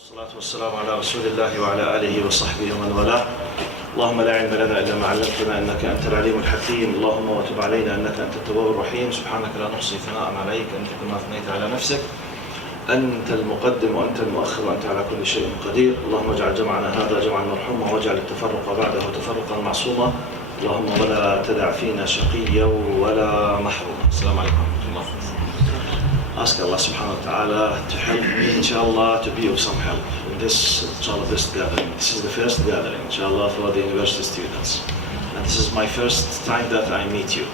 والصلاة والسلام على رسول الله وعلى آله وصحبه ومن والاه. اللهم لا علم لنا إلا ما علمتنا إنك أنت العليم الحكيم. اللهم وتب علينا إنك أنت التواب الرحيم. سبحانك لا نحصي ثناء عليك أنت كما أثنيت على نفسك. أنت المقدم وأنت المؤخر وأنت على كل شيء قدير. اللهم اجعل جمعنا هذا جمعا مرحوما واجعل التفرق بعده تفرقا معصوما. اللهم ولا تدع فينا شقيا ولا محروما. السلام عليكم ورحمة الله. Ask Allah subhanahu wa ta'ala to help me, inshallah, to be of some help in this gathering. This is the first gathering, inshallah, for the university students. And this is my first time that I meet you.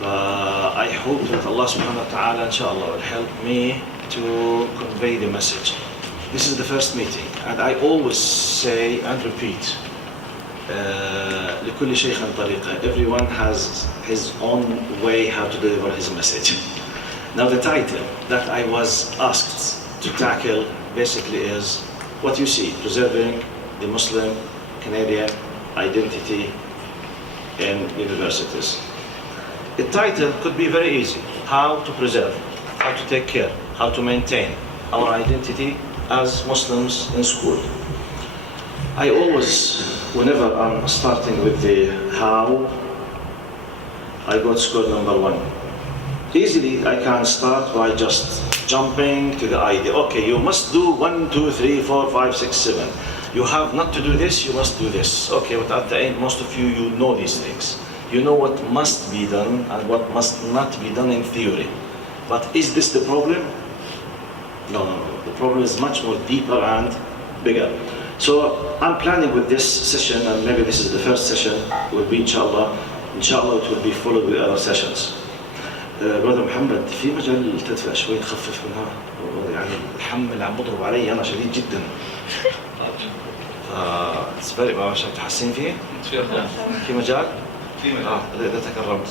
I hope that Allah subhanahu wa ta'ala, inshallah, will help me to convey the message. This is the first meeting, and I always say and repeat, لكل شيخ طريقة. Everyone has his own way how to deliver his message. Now the title that I was asked to tackle basically is what you see, preserving the Muslim Canadian identity in universities. The title could be very easy: how to preserve, how to take care, how to maintain our identity as Muslims in school. I always, whenever I'm starting with the how, I got score number 1. Easily, I can start by just jumping to the idea. Okay, you must do 1, 2, 3, 4, 5, 6, 7. You have not to do this, you must do this. Okay, but at the end, most of you know these things. You know what must be done and what must not be done in theory. But is this the problem? No. The problem is much more deeper and bigger. So I'm planning with this session, and maybe this is the first session, will be inshallah. Inshallah, it will be followed with other sessions. برادر محمد، في مجال تدفع شوي تخفف منها؟ يعني الحم اللي عم بضرب علي أنا شديد جدا. فبالنسبة لي عشان تحسين فيه؟ في مجال؟ في مجال. إذا تكرمت.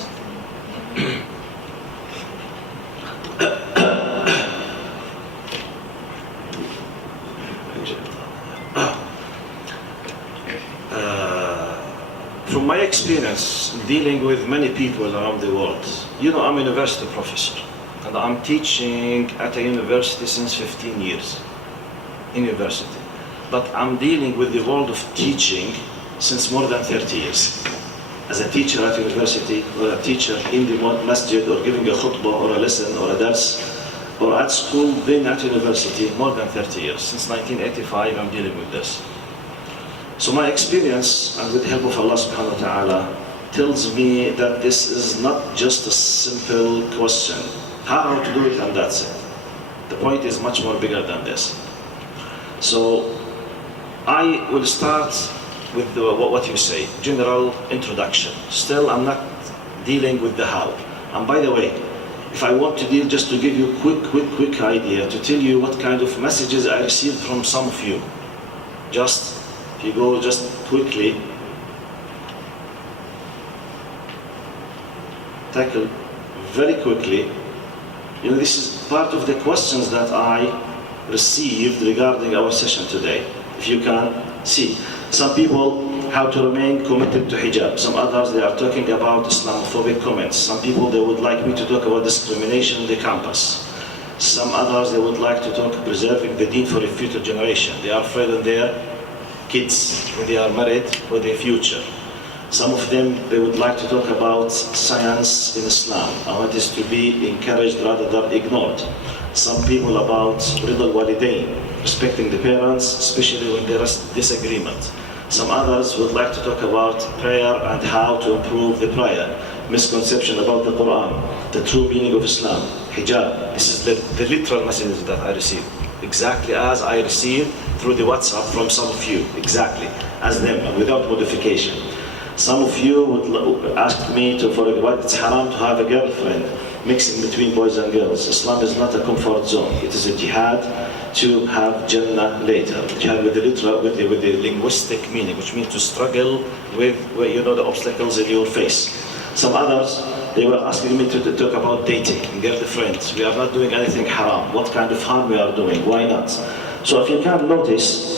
From my experience dealing with many people around the world, you know, I'm a university professor and I'm teaching at a university since 15 years in university. But I'm dealing with the world of teaching since more than 30 years. As a teacher at university or a teacher in the masjid or giving a khutbah or a lesson or a dars or at school, then at university, more than 30 years. Since 1985 I'm dealing with this. So my experience, and with the help of Allah subhanahu wa ta'ala, tells me that this is not just a simple question. How to do it and that's it. The point is much more bigger than this. So I will start with what you say, general introduction. Still, I'm not dealing with the how. And by the way, if I want to deal, just to give you quick idea, to tell you what kind of messages I received from some of you. If you go just quickly, tackle very quickly. You know, this is part of the questions that I received regarding our session today. If you can see, some people, how to remain committed to hijab. Some others, they are talking about Islamophobic comments. Some people, they would like me to talk about discrimination on the campus. Some others, they would like to talk preserving the deen for a future generation. They are afraid of their kids when they are married for their future. Some of them, they would like to talk about science in Islam, how it is to be encouraged rather than ignored. Some people about Rida al-Walidain, respecting the parents, especially when there is disagreement. Some others would like to talk about prayer and how to improve the prayer. Misconception about the Quran, the true meaning of Islam, hijab. This is the literal message that I received. Exactly as I received through the WhatsApp from some of you, exactly as them, without modification. Some of you would ask me for what it's haram to have a girlfriend, mixing between boys and girls. Islam is not a comfort zone. It is a jihad to have Jannah later. Jihad with the literal, with the linguistic meaning, which means to struggle with, the obstacles in your face. Some others, they were asking me to talk about dating and girlfriends. We are not doing anything haram. What kind of harm we are doing? Why not? So if you can notice,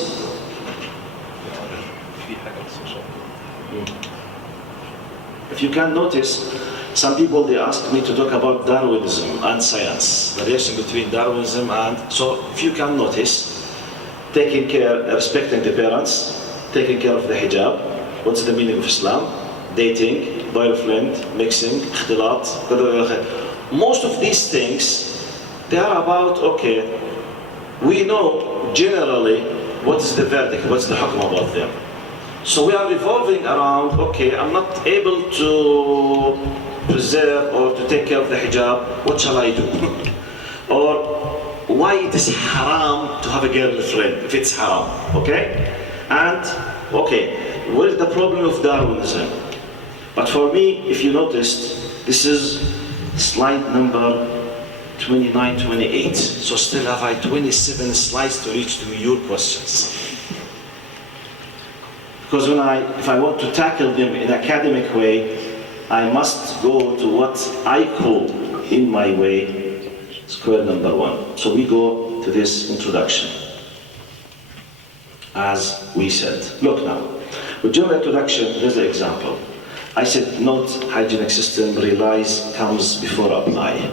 some people, they asked me to talk about Darwinism and science, the relation between Darwinism and, so if you can notice, taking care, respecting the parents, taking care of the hijab. What's the meaning of Islam? Dating, boyfriend, mixing, اختلاط. Most of these things, they are about, okay, we know generally what is the verdict, what's the hukm about them. So we are revolving around, okay, I'm not able to preserve or to take care of the hijab, what shall I do? Or why it is haram to have a girlfriend, if it's haram, okay? And, okay, what is the problem of Darwinism? But for me, if you noticed, this is slide number 29, 28. So still have I 27 slides to reach to your questions. Because if I want to tackle them in an academic way, I must go to what I call, in my way, square number one. So we go to this introduction. As we said, look now, with general introduction, here's the example. I said, note, hygienic system, realize, comes before apply.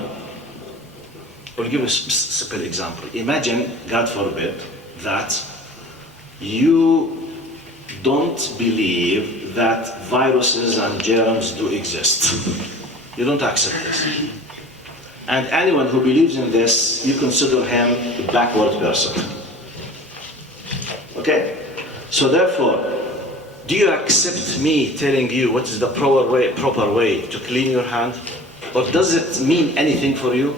I'll give a simple example. Imagine, God forbid, that you don't believe that viruses and germs do exist. You don't accept this. And anyone who believes in this, you consider him a backward person. Okay? So therefore, do you accept me telling you what is the proper way to clean your hand? Or does it mean anything for you?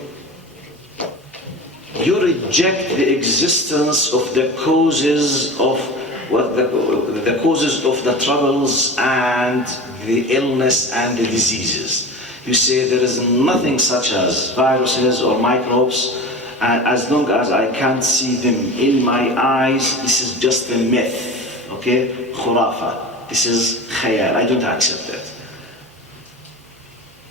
You reject the existence of the causes of the causes of the troubles and the illness and the diseases. You say there is nothing such as viruses or microbes, and as long as I can't see them in my eyes, this is just a myth, okay? Khurafa. This is khayal. I don't accept it.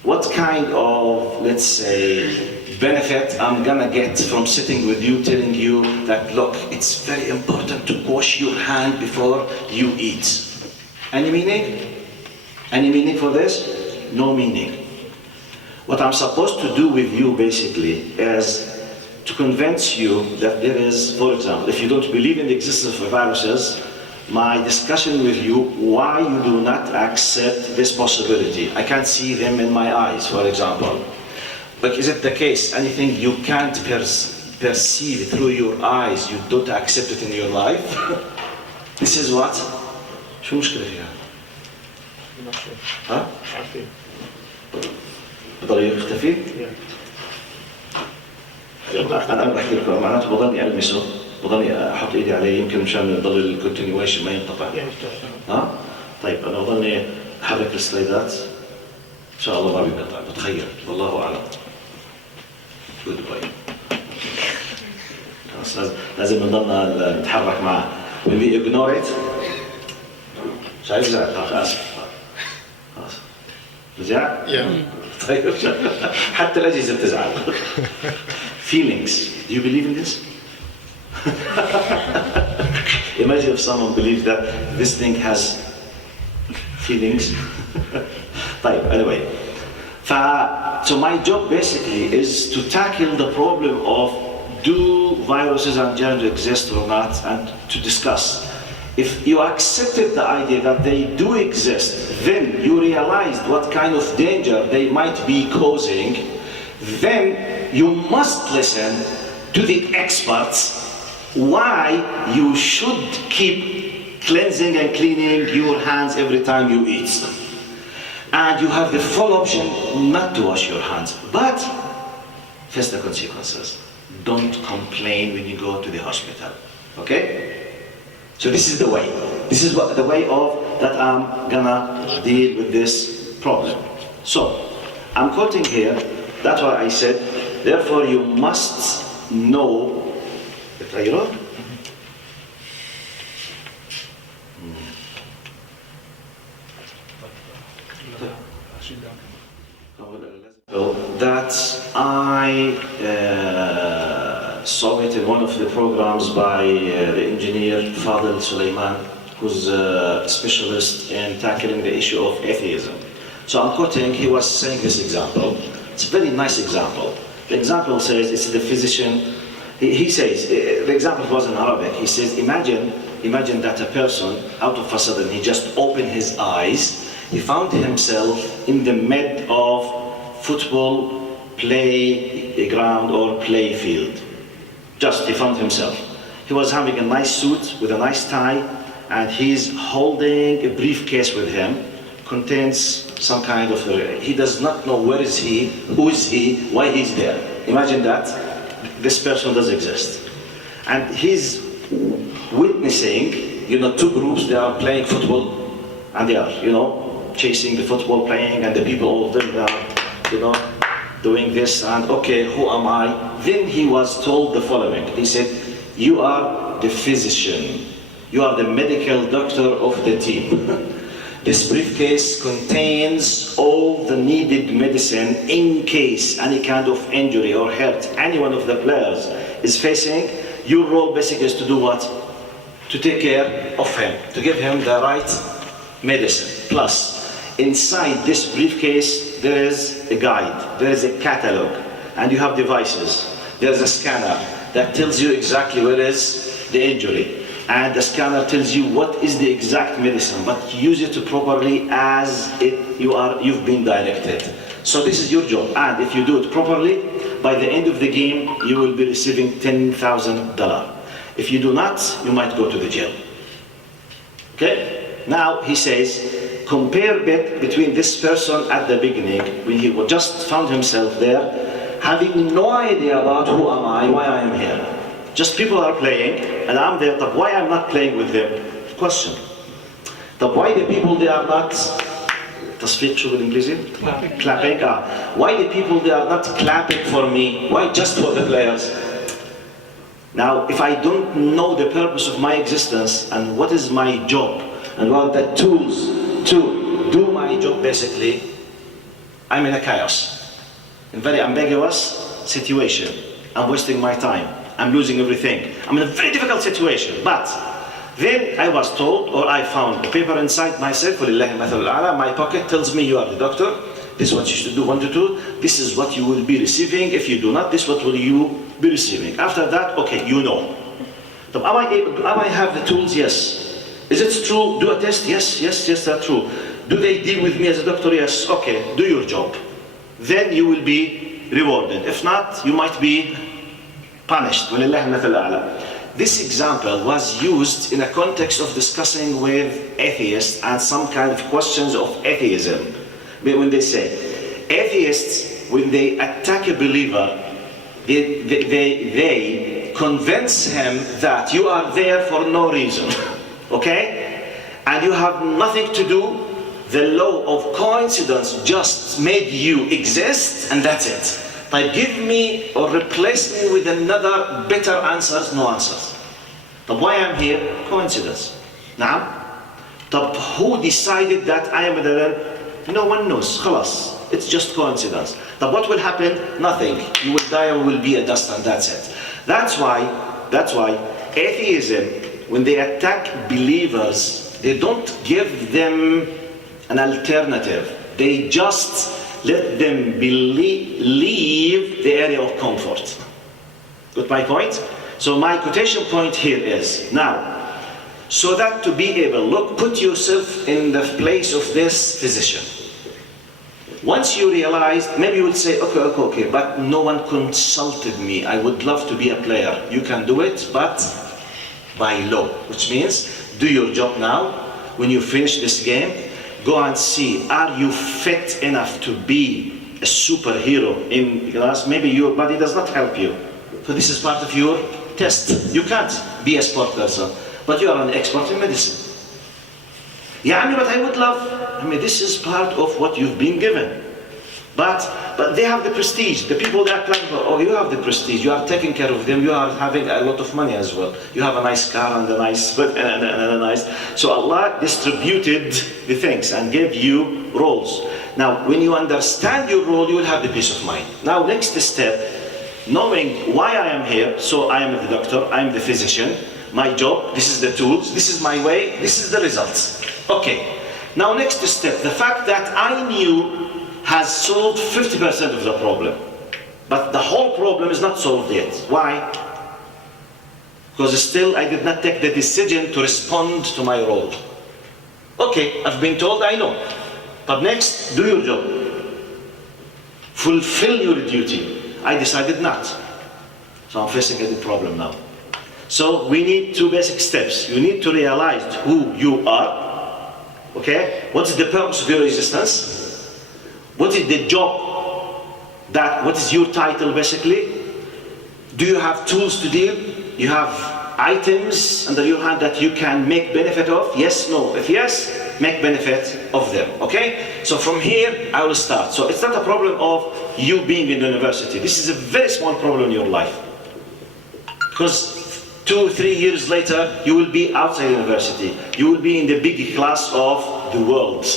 What kind of, let's say, benefit I'm gonna get from sitting with you, telling you that, look, it's very important to wash your hand before you eat? Any meaning? Any meaning for this? No meaning. What I'm supposed to do with you, basically, is to convince you that there is, for example, if you don't believe in the existence of viruses, my discussion with you, why you do not accept this possibility. I can't see them in my eyes, for example. But is it the case, anything you can't perceive through your eyes, you don't accept it in your life? This is what? شو مشكلة فيها؟ ها؟ بضل يختفي؟ أنا بحكي لكم معناته بضلني ألمسه، بضلني أحط إيدي عليه يمكن مشان يضل الكونتينيويشن ما ينقطع. ها؟ طيب أنا بضلني أحرك السلايدات إن شاء الله ما بينقطع، بتخيل والله أعلم. جود باي. لازم نضلنا نتحرك معه. When we ignore it, شايف زعل؟ خلاص آسف. خلاص. رجع؟ طيب حتى الأجهزة بتزعل. Feelings. Do you believe in this? Imagine if someone believes that this thing has feelings. طيب, anyway. So my job basically is to tackle the problem of do viruses and germs exist or not, and to discuss. If you accepted the idea that they do exist, then you realized what kind of danger they might be causing, then you must listen to the experts why you should keep cleansing and cleaning your hands every time you eat. And you have the full option not to wash your hands, but face the consequences. Don't complain when you go to the hospital, okay? So this is the way. This is the way of that I'm gonna deal with this problem. So, I'm quoting here, that's why I said, therefore you must know, that I saw it in one of the programs by the engineer Fadil Suleiman, who's a specialist in tackling the issue of atheism. So I'm quoting, he was saying this example. It's a very nice example. The example says it's the physician He says, the example was in Arabic. He says, imagine that a person, out of a sudden, he just opened his eyes. He found himself in the mid of football playground or play field. Just, he found himself. He was having a nice suit with a nice tie, and he's holding a briefcase with him, contains some kind of, he does not know where is he, who is he, why he's there. Imagine that. This person does exist. And he's witnessing, two groups, they are playing football, and they are, chasing the football, playing, and the people, all of them, they are, doing this, and okay, who am I? Then he was told the following. He said, you are the physician. You are the medical doctor of the team. This briefcase contains all the needed medicine in case any kind of injury or hurt any one of the players is facing. Your role basically is to do what? To take care of him, to give him the right medicine. Plus, inside this briefcase, there is a guide, there is a catalog, and you have devices. There is a scanner that tells you exactly where is the injury. And the scanner tells you what is the exact medicine, but use it properly as you've been directed. So this is your job, and if you do it properly, by the end of the game, you will be receiving $10,000. If you do not, you might go to the jail. Okay? Now he says, compare between this person at the beginning, when he just found himself there, having no idea about who am I, why I am here. Just people are playing, and I'm there, but why I'm not playing with them? Question. But why the people they are not, تصفيق شو بالإنجليزي? Clapping. Why the people they are not clapping for me? Why just for the players? Now, if I don't know the purpose of my existence and what is my job and what are the tools to do my job basically, I'm in a chaos. In a very ambiguous situation. I'm wasting my time. I'm losing everything. I'm in a very difficult situation. But then I was told, or I found a paper inside myself, my pocket tells me you are the doctor, this is what you should do, 1 to 2, this is what you will be receiving. If you do not, this is what will you be receiving. After that, okay, you know. So am I have the tools? Yes. Is it true? Do a test? Yes, that's true. Do they deal with me as a doctor? Yes. Okay, do your job. Then you will be rewarded. If not, you might be punished. This example was used in a context of discussing with atheists and some kind of questions of atheism. When they say, atheists, when they attack a believer, they convince him that you are there for no reason, okay? And you have nothing to do. The law of coincidence just made you exist, and that's it. But give me or replace me with another better answers, no answers. But why I'm here? Coincidence. Now, but who decided that I am there? No one knows. خلاص. It's just coincidence. But what will happen? Nothing. You will die and will be a dust, and that's it. That's why atheism, when they attack believers, they don't give them an alternative. They just let them leave the area of comfort. Got my point? So my quotation point here is, now, so that to be able, put yourself in the place of this physician. Once you realize, maybe you would say, okay, but no one consulted me. I would love to be a player. You can do it, but by law, which means do your job now. When you finish this game, go and see, are you fit enough to be a superhero in class? Maybe your body does not help you. So this is part of your test. You can't be a sport person, but you are an expert in medicine. Yeah, but I would love, this is part of what you've been given. But they have the prestige. The people that plan, you have the prestige. You are taking care of them. You are having a lot of money as well. You have a nice car and a nice, So Allah distributed the things and gave you roles. Now, when you understand your role, you will have the peace of mind. Now, next step, knowing why I am here. So I am the doctor. I am the physician. My job. This is the tools. This is my way. This is the results. Okay. Now, next step, the fact that I knew has solved 50% of the problem. But the whole problem is not solved yet. Why? Because still I did not take the decision to respond to my role. Okay, I've been told, I know. But next, do your job. Fulfill your duty. I decided not. So I'm facing a problem now. So we need two basic steps. You need to realize who you are. Okay? What is the purpose of your existence? What is the job? What is your title basically? Do you have tools to deal? You have items under your hand that you can make benefit of? Yes, no. If yes, make benefit of them. Okay? So from here, I will start. So it's not a problem of you being in the university. This is a very small problem in your life. Because 2 or 3 years later, you will be outside university. You will be in the big class of the world.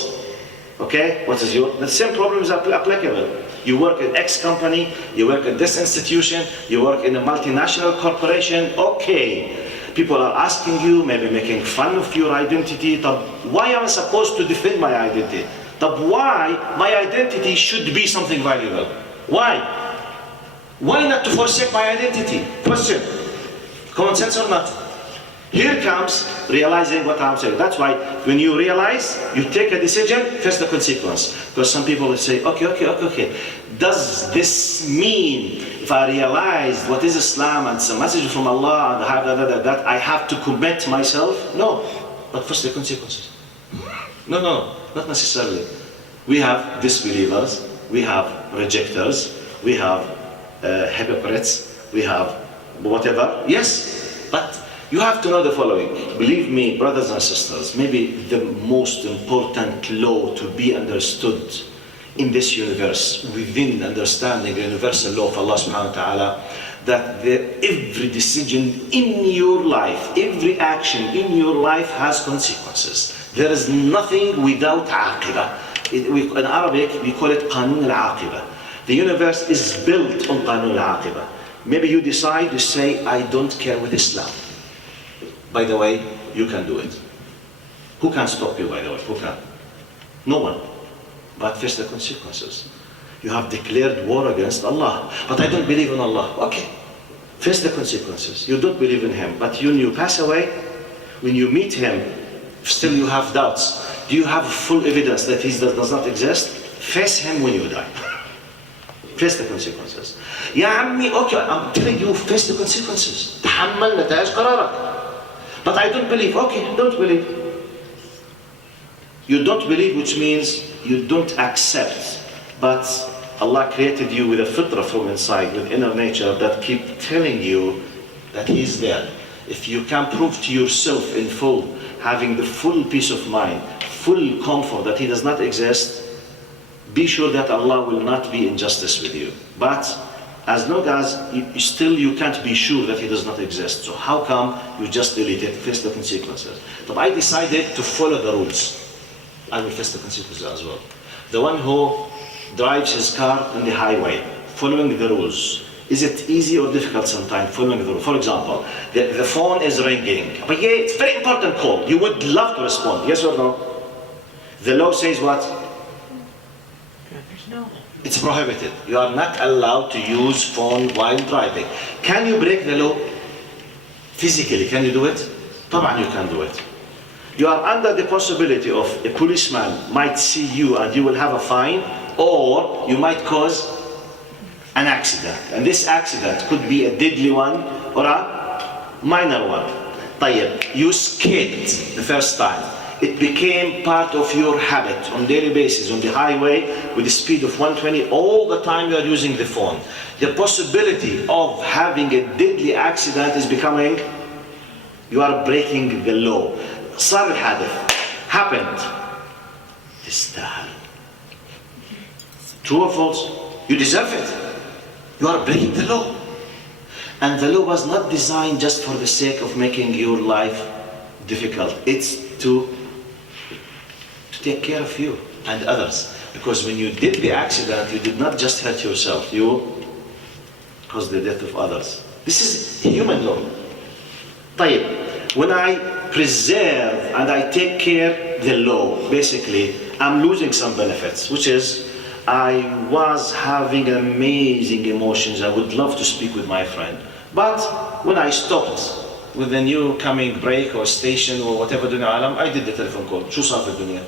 Okay? What is the same problem is applicable. You work at X company, you work at this institution, you work in a multinational corporation, okay. People are asking you, maybe making fun of your identity. Why am I supposed to defend my identity? Why my identity should be something valuable? Why? Why not to forsake my identity? Question. Common sense or not? Here comes realizing what I'm saying. That's why when you realize, you take a decision, face the consequence. Because some people will say, okay. Does this mean if I realize what is Islam and it's a message from Allah and that I have to commit myself? No, but first the consequences. No, not necessarily. We have disbelievers, we have rejectors, we have hypocrites, we have whatever. Yes, but you have to know the following. Believe me, brothers and sisters, maybe the most important law to be understood in this universe, within understanding the universal law of Allah subhanahu wa ta'ala, that every decision in your life, every action in your life has consequences. There is nothing without aqibah. In Arabic, we call it qanun al-aqibah. The universe is built on qanun al-aqibah. Maybe you decide to say, I don't care with Islam. By the way, you can do it. Who can stop you, by the way? Who can? No one. But face the consequences. You have declared war against Allah. But I don't believe in Allah. Okay. Face the consequences. You don't believe in Him. But when you pass away, when you meet Him, still you have doubts. Do you have full evidence that He does not exist? Face Him when you die. Face the consequences. يا عمي, okay, I'm telling you, face the consequences. تحمل نتائج قرارك. But I don't believe. Okay, don't believe. You don't believe, which means you don't accept. But Allah created you with a fitrah from inside, with inner nature that keep telling you that He is there. If you can prove to yourself in full, having the full peace of mind, full comfort that He does not exist, be sure that Allah will not be in justice with you. But as long as you can't be sure that He does not exist. So how come you just delete it, face the consequences? But I decided to follow the rules. I will face the consequences as well. The one who drives his car on the highway, following the rules. Is it easy or difficult sometimes following the rules? For example, the phone is ringing. But yeah, it's a very important call. You would love to respond, yes or no? The law says what? It's prohibited. You are not allowed to use phone while driving. Can you break the law? Physically, can you do it? طبعا you can do it. You are under the possibility of a policeman might see you and you will have a fine, or you might cause an accident. And this accident could be a deadly one or a minor one. طيب, you skipped the first time. It became part of your habit on a daily basis on the highway with a speed of 120 all the time you are using the phone. The possibility of having a deadly accident is becoming, you are breaking the law. صار الحادث, happened. تستاهل. True or false? You deserve it. You are breaking the law. And the law was not designed just for the sake of making your life difficult. It's to take care of you and others. Because when you did the accident, you did not just hurt yourself, you caused the death of others. This is human law. طيب, when I preserve and I take care of the law, basically, I'm losing some benefits, which is, I was having amazing emotions. I would love to speak with my friend. But when I stopped with the new coming break or station or whatever dunia alam, I did the telephone call. شو صار في الدنيا؟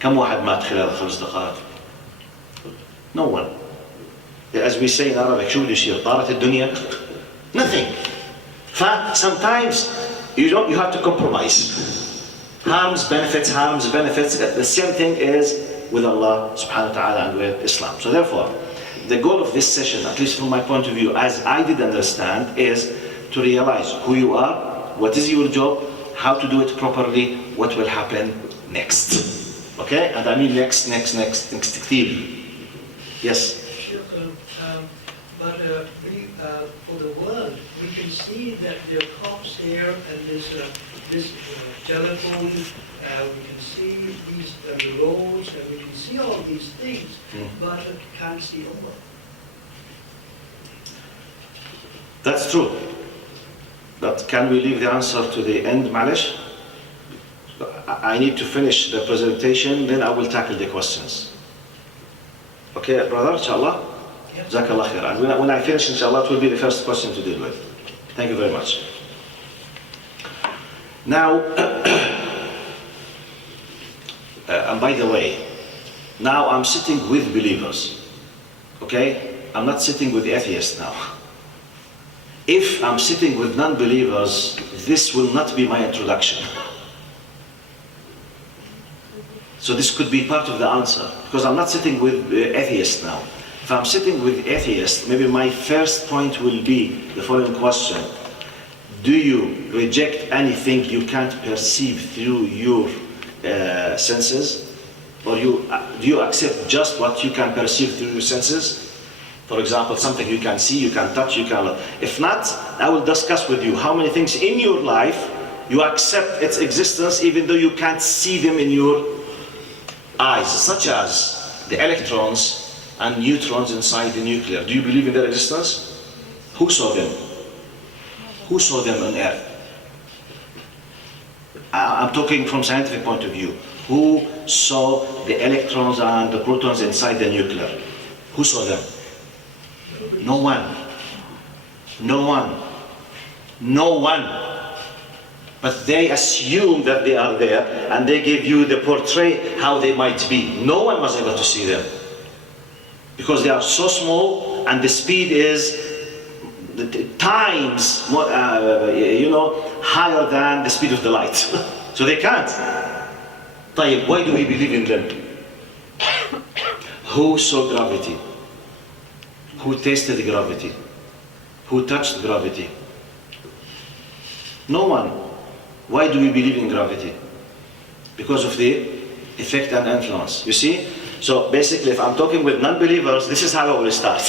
كم واحد مات خلال 5 دقائق؟ No one. As we say in Arabic, شو بده يصير؟ طارت الدنيا؟ Nothing. Sometimes you have to compromise. Harms, benefits, harms, benefits. The same thing is with Allah subhanahu wa ta'ala and with Islam. So therefore, the goal of this session, at least from my point of view, as I did understand, is to realize who you are, what is your job, how to do it properly, what will happen next. Okay? And I mean next كتير. Yes? But for the world, we can see that there are cops here and this telephone, we can see these the roads, and we can see all these things, but can't see Allah. That's true. But can we leave the answer to the end, Malish? I need to finish the presentation, then I will tackle the questions. Okay, brother, inshallah? Jazakallah khair. And when I finish, inshallah, it will be the first question to deal with. Thank you very much. Now, and by the way, now I'm sitting with believers. Okay? I'm not sitting with atheists now. If I'm sitting with non-believers, this will not be my introduction. So this could be part of the answer, because I'm not sitting with atheists now. If I'm sitting with atheists, maybe my first point will be the following question. Do you reject anything you can't perceive through your senses? Or do you accept just what you can perceive through your senses? For example, something you can see, you can touch, you can... If not, I will discuss with you how many things in your life you accept its existence even though you can't see them in your eyes, such as the electrons and neutrons inside the nuclear. Do you believe in their existence? Who saw them? Who saw them on Earth? I'm talking from scientific point of view. Who saw the electrons and the protons inside the nuclear? Who saw them? No one. No one. No one. But they assume that they are there and they give you the portrait how they might be. No one was able to see them. Because they are so small and the speed is times higher than the speed of the light. So they can't. طيب, why do we believe in them? Who saw gravity? Who tasted gravity? Who touched gravity? No one. Why do we believe in gravity? Because of the effect and influence. You see? So basically, if I'm talking with non-believers, this is how I will start.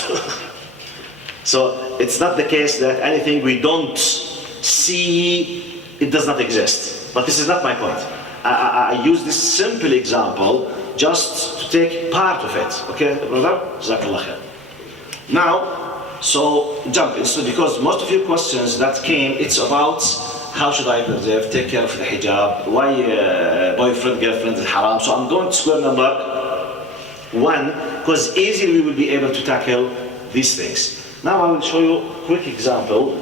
So it's not the case that anything we don't see, it does not exist. But this is not my point. I use this simple example just to take part of it. Okay, brother? Jazakallah khair. Now, so jump into, because most of your questions that came, it's about how should I preserve, take care of the hijab, why boyfriend, girlfriend is haram. So I'm going to square number 1, because easily we will be able to tackle these things. Now I will show you a quick example.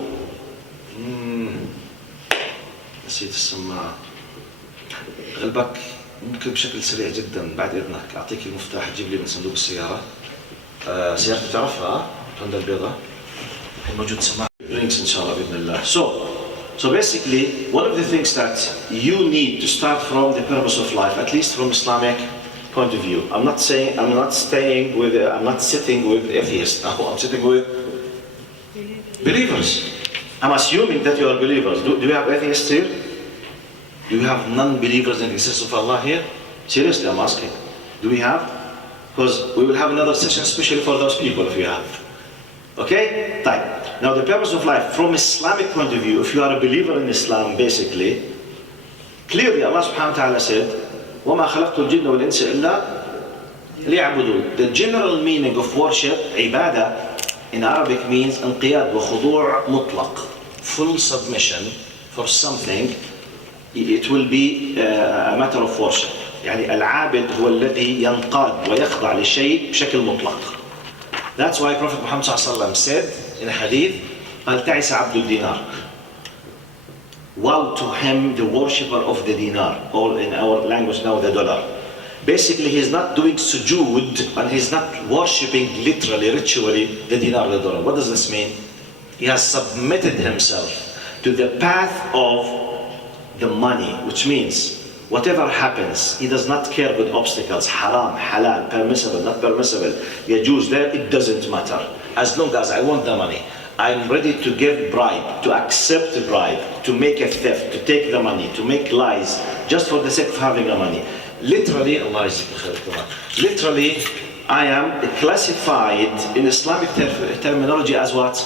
نسيت السماعة. غلبك ممكن بشكل سريع جدا بعد إذنك أعطيك المفتاح تجيب لي من صندوق السيارة. سيارتي تعرفها هوندا البيضاء. موجود سماعة. Drinks إن شاء الله بإذن الله. So basically, one of the things that you need to start from the purpose of life, at least from Islamic point of view. I'm not sitting with atheists now. I'm sitting with believers. I'm assuming that you are believers. Do you have atheists here? Do you have non-believers in the existence of Allah here? Seriously, I'm asking. Do we have? Because we will have another session especially for those people if you have. Okay? Right. Now the purpose of life, from Islamic point of view, if you are a believer in Islam, basically, clearly Allah subhanahu wa ta'ala said, وَمَا خَلَقْتُ الْجِنَّ وَالْإِنسَ إِلَّا لِيَعْبُدُونَ. The general meaning of worship, ibadah, in Arabic means انقياد وخضوع مطلق. Full submission for something, it will be a matter of worship. يعني العابد هو الذي ينقاد ويخضع لشيء بشكل مطلق. That's why Prophet Muhammad ﷺ said in a hadith, قال تعس عبد الدينار. Woe to him, the worshipper of the dinar, or in our language now, the dollar. Basically, he's not doing sujood, and he's not worshipping literally, ritually, the dinar, the dollar. What does this mean? He has submitted himself to the path of the money, which means whatever happens, he does not care with obstacles, haram, halal, permissible, not permissible, yajuz, there, it doesn't matter. As long as I want the money, I'm ready to give bribe, to accept a bribe, to make a theft, to take the money, to make lies, just for the sake of having the money. Literally, literally, I am classified in Islamic terminology as what?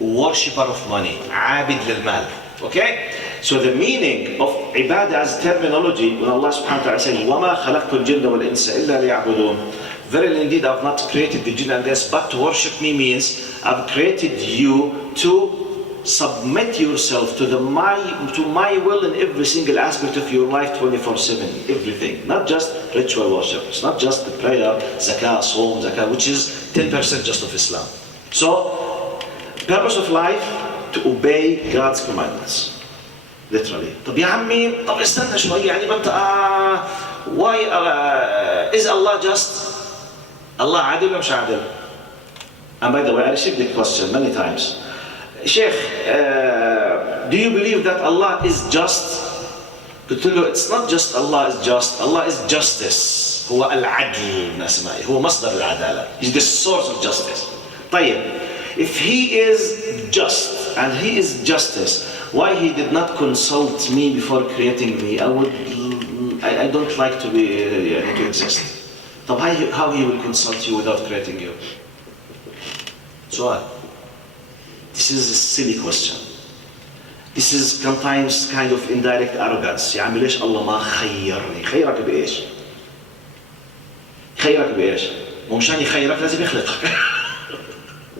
Worshipper of money, abid lil mal. Okay? So the meaning of ibadah as terminology, when Allah subhanahu wa ta'ala says, وَمَا خَلَقْتُ الْجِنَّ وَالْإِنسَ إِلَّا لِيَعْبُدُونَ. Verily indeed, I've not created the jinn and the ins, but to worship me means I've created you to submit yourself to my will in every single aspect of your life 24/7, everything. Not just ritual worship. It's not just the prayer, zakah, saum, zakah, which is 10% just of Islam. So, purpose of life, to obey God's commandments. Literally. طب يا عمي, طب استنى شوي, يعني ما انت why is Allah just? Allah عادل ولا مش عادل? And by the way, I received the question many times. Sheikh, do you believe that Allah is just? قلت له, it's not just Allah is just, Allah is justice. هو العدل من أسمائه, هو مصدر العدالة. He's the source of justice. طيب, if he is just and he is justice, why he did not consult me before creating me? I don't like to exist. طب how he will consult you without creating you? سؤال. This is a silly question. This is sometimes kind of indirect arrogance. يا عمي ليش الله ما خيرني؟ خيرك بإيش؟ خيرك بإيش؟ ومشان يخيرك لازم يخلقك.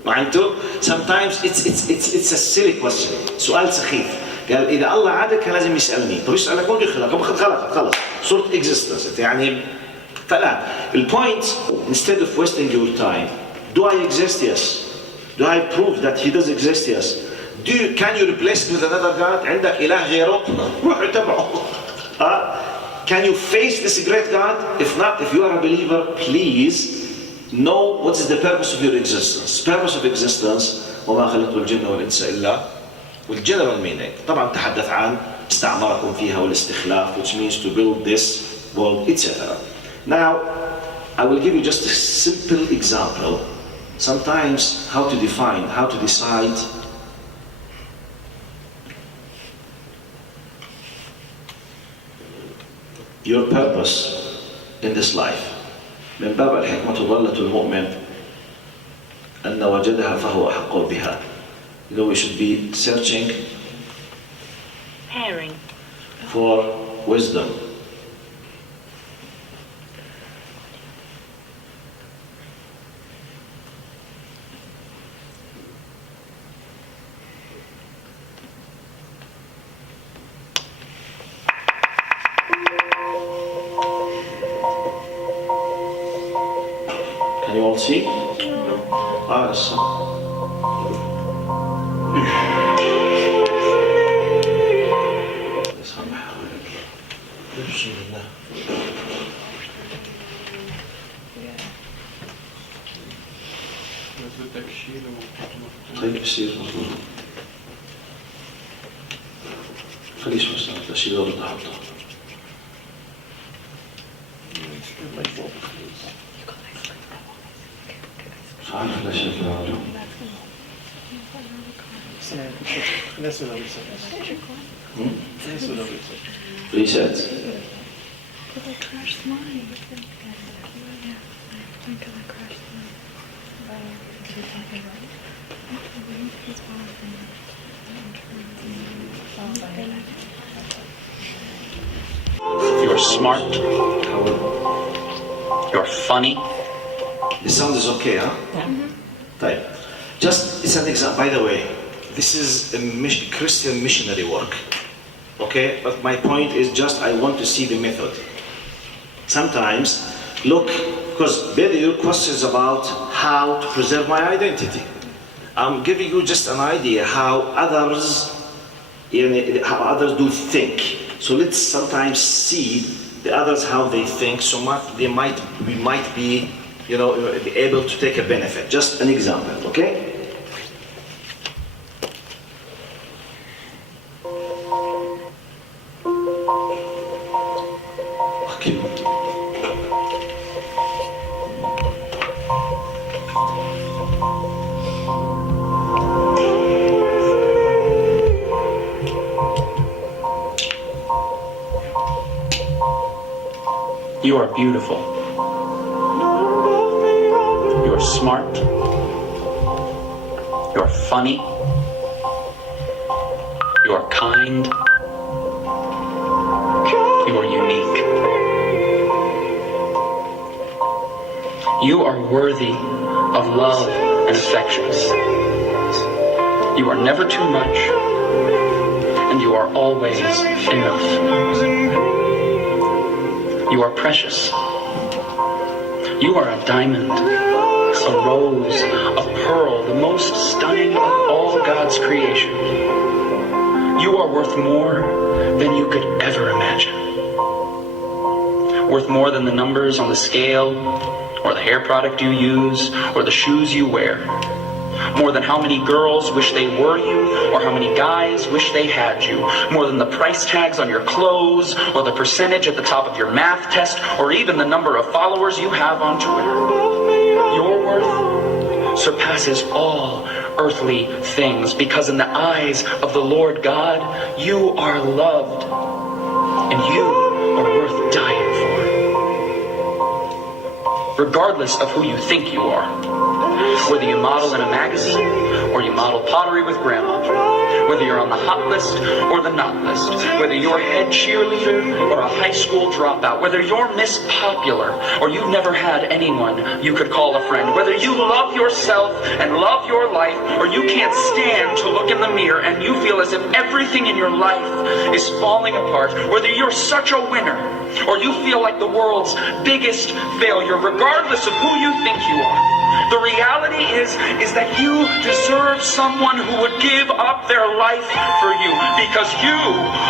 معناته sometimes it's a silly question. سؤال سخيف. قال إذا الله عادل كان لازم يسألني. طب يسألك وين يخلقك؟ خلقك خلص. صورة existence. يعني فلا. The point, instead of wasting your time, do I exist? Yes. Do I prove that he does exist? Yes. Can you replace it with another God? عندك إله غيره؟ روح اتبعه. Can you face this great God? If not, if you are a believer, please know what is the purpose of your existence. Purpose of existence, وما خلقت الجن والإنس إلا, with general meaning. طبعا تحدث عن استعماركم فيها والاستخلاف, which means to build this world, etc. Now, I will give you just a simple example. Sometimes how to define, how to decide your purpose in this life. من باب الحكمة ضلة المؤمن أن وجدها فهو أحق بها. You know, we should be searching for wisdom. Can you all see? Yes. طيب يصير مظبوط. خليش مثلا تشيل ورد احطه. مش عارف ليش هيك reset. You're smart. You're funny. The sound is okay, huh? Type. Just, it's an example. By the way, this is a Christian missionary work. Okay? But my point is just, I want to see the method. Sometimes, look, because your question is about how to preserve my identity. I'm giving you just an idea how others how others do think. So let's sometimes see the others how they think, so we might be, be able to take a benefit. Just an example, okay? You are beautiful. You are smart. You are funny. You are kind. You are unique. You are worthy of love and affection. You are never too much, and you are always enough. You are precious. You are a diamond, a rose, a pearl, the most stunning of all God's creation. You are worth more than you could ever imagine. Worth more than the numbers on the scale, or the hair product you use, or the shoes you wear. More than how many girls wish they were you, or how many guys wish they had you. More than the price tags on your clothes, or the percentage at the top of your math test, or even the number of followers you have on Twitter. Your worth surpasses all earthly things, because in the eyes of the Lord God, you are loved, and you are worth dying for. Regardless of who you think you are. Whether you model in a magazine, or you model pottery with grandma. Whether you're on the hot list or the not list. Whether you're head cheerleader or a high school dropout. Whether you're Miss Popular, or you've never had anyone you could call a friend. Whether you love yourself and love your life, or you can't stand to look in the mirror and you feel as if everything in your life is falling apart. Whether you're such a winner, or you feel like the world's biggest failure, regardless of who you think you are. The reality is that you deserve someone who would give up their life for you, because you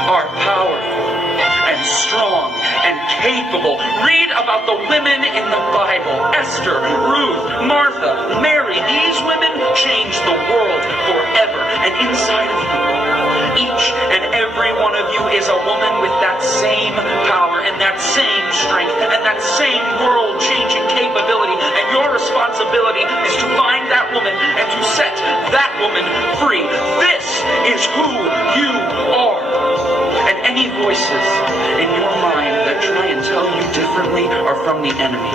are powerful and strong and capable. Read about the women in the Bible. Esther, Ruth, Martha, Mary. These women changed the world forever. And inside of you, each and every one of you is a woman with that same power and that same strength and that same world-changing capability. And your responsibility is to find that woman and to set that woman free. This is who you are. And any voices in your mind that try and tell you differently are from the enemy.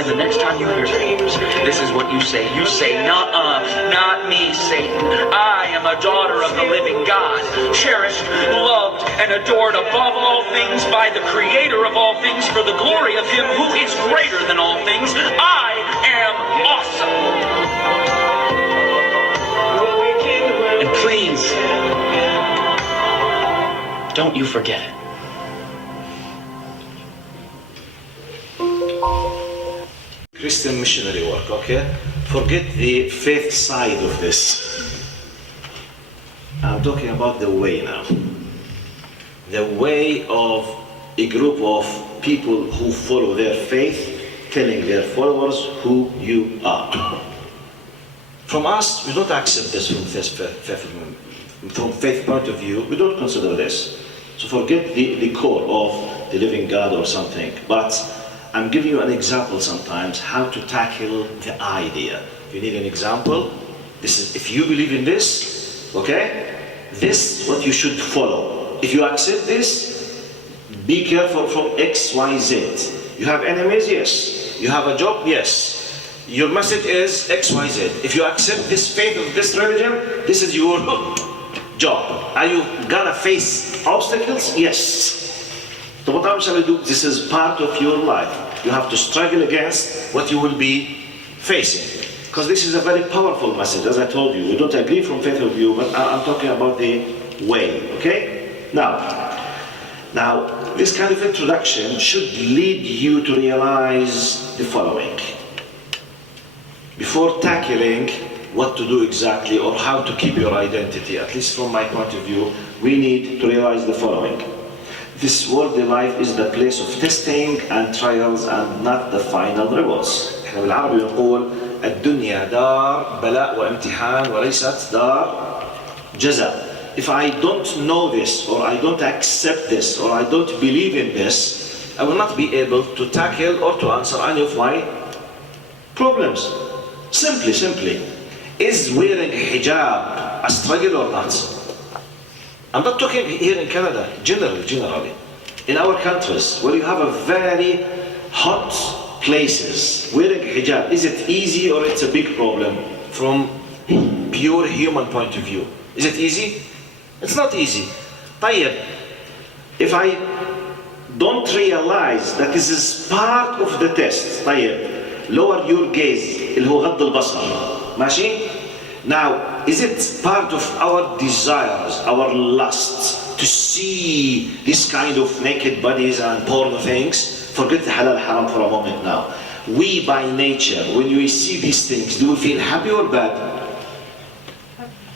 And the next time you hear them, this is what you say. You say, "Nuh-uh, not me, Satan. I am a daughter of the living God, cherished, loved, and adored above all things by the Creator of all things, for the glory of Him who is greater than all things. I am awesome." And please, don't you forget it. Christian missionary work, okay? Forget the faith side of this. I'm talking about the way now. The way of a group of people who follow their faith, telling their followers who you are. From us, we don't accept this from faith point of view. We don't consider this. So forget the core of the living God or something. But I'm giving you an example sometimes how to tackle the idea. If you need an example, this is, if you believe in this, okay, this is what you should follow. If you accept this, be careful from X, Y, Z. You have enemies? Yes. You have a job? Yes. Your message is X, Y, Z. If you accept this faith of this religion, this is your job. Are you gonna face obstacles? Yes. So what shall I do? This is part of your life. You have to struggle against what you will be facing. Because this is a very powerful message, as I told you. We don't agree from faith of view, but I'm talking about the way, okay? Now, this kind of introduction should lead you to realize the following. Before tackling what to do exactly or how to keep your identity, at least from my point of view, we need to realize the following. This worldly life is the place of testing and trials and not the final rewards. احنا بالعربي نقول الدنيا دار بلاء وامتحان وليست دار جزاء. If I don't know this, or I don't accept this, or I don't believe in this, I will not be able to tackle or to answer any of my problems. Simply. Is wearing hijab a struggle or not? I'm not talking here in Canada, generally. In our countries, where you have a very hot places, wearing hijab, is it easy or it's a big problem from pure human point of view? Is it easy? It's not easy. طيب, if I don't realize that this is part of the test, طيب, lower your gaze, اللي هو غض البصر, ماشي? Now, is it part of our desires, our lusts, to see this kind of naked bodies and porn things? Forget the halal haram for a moment now. We by nature, when we see these things, do we feel happy or bad?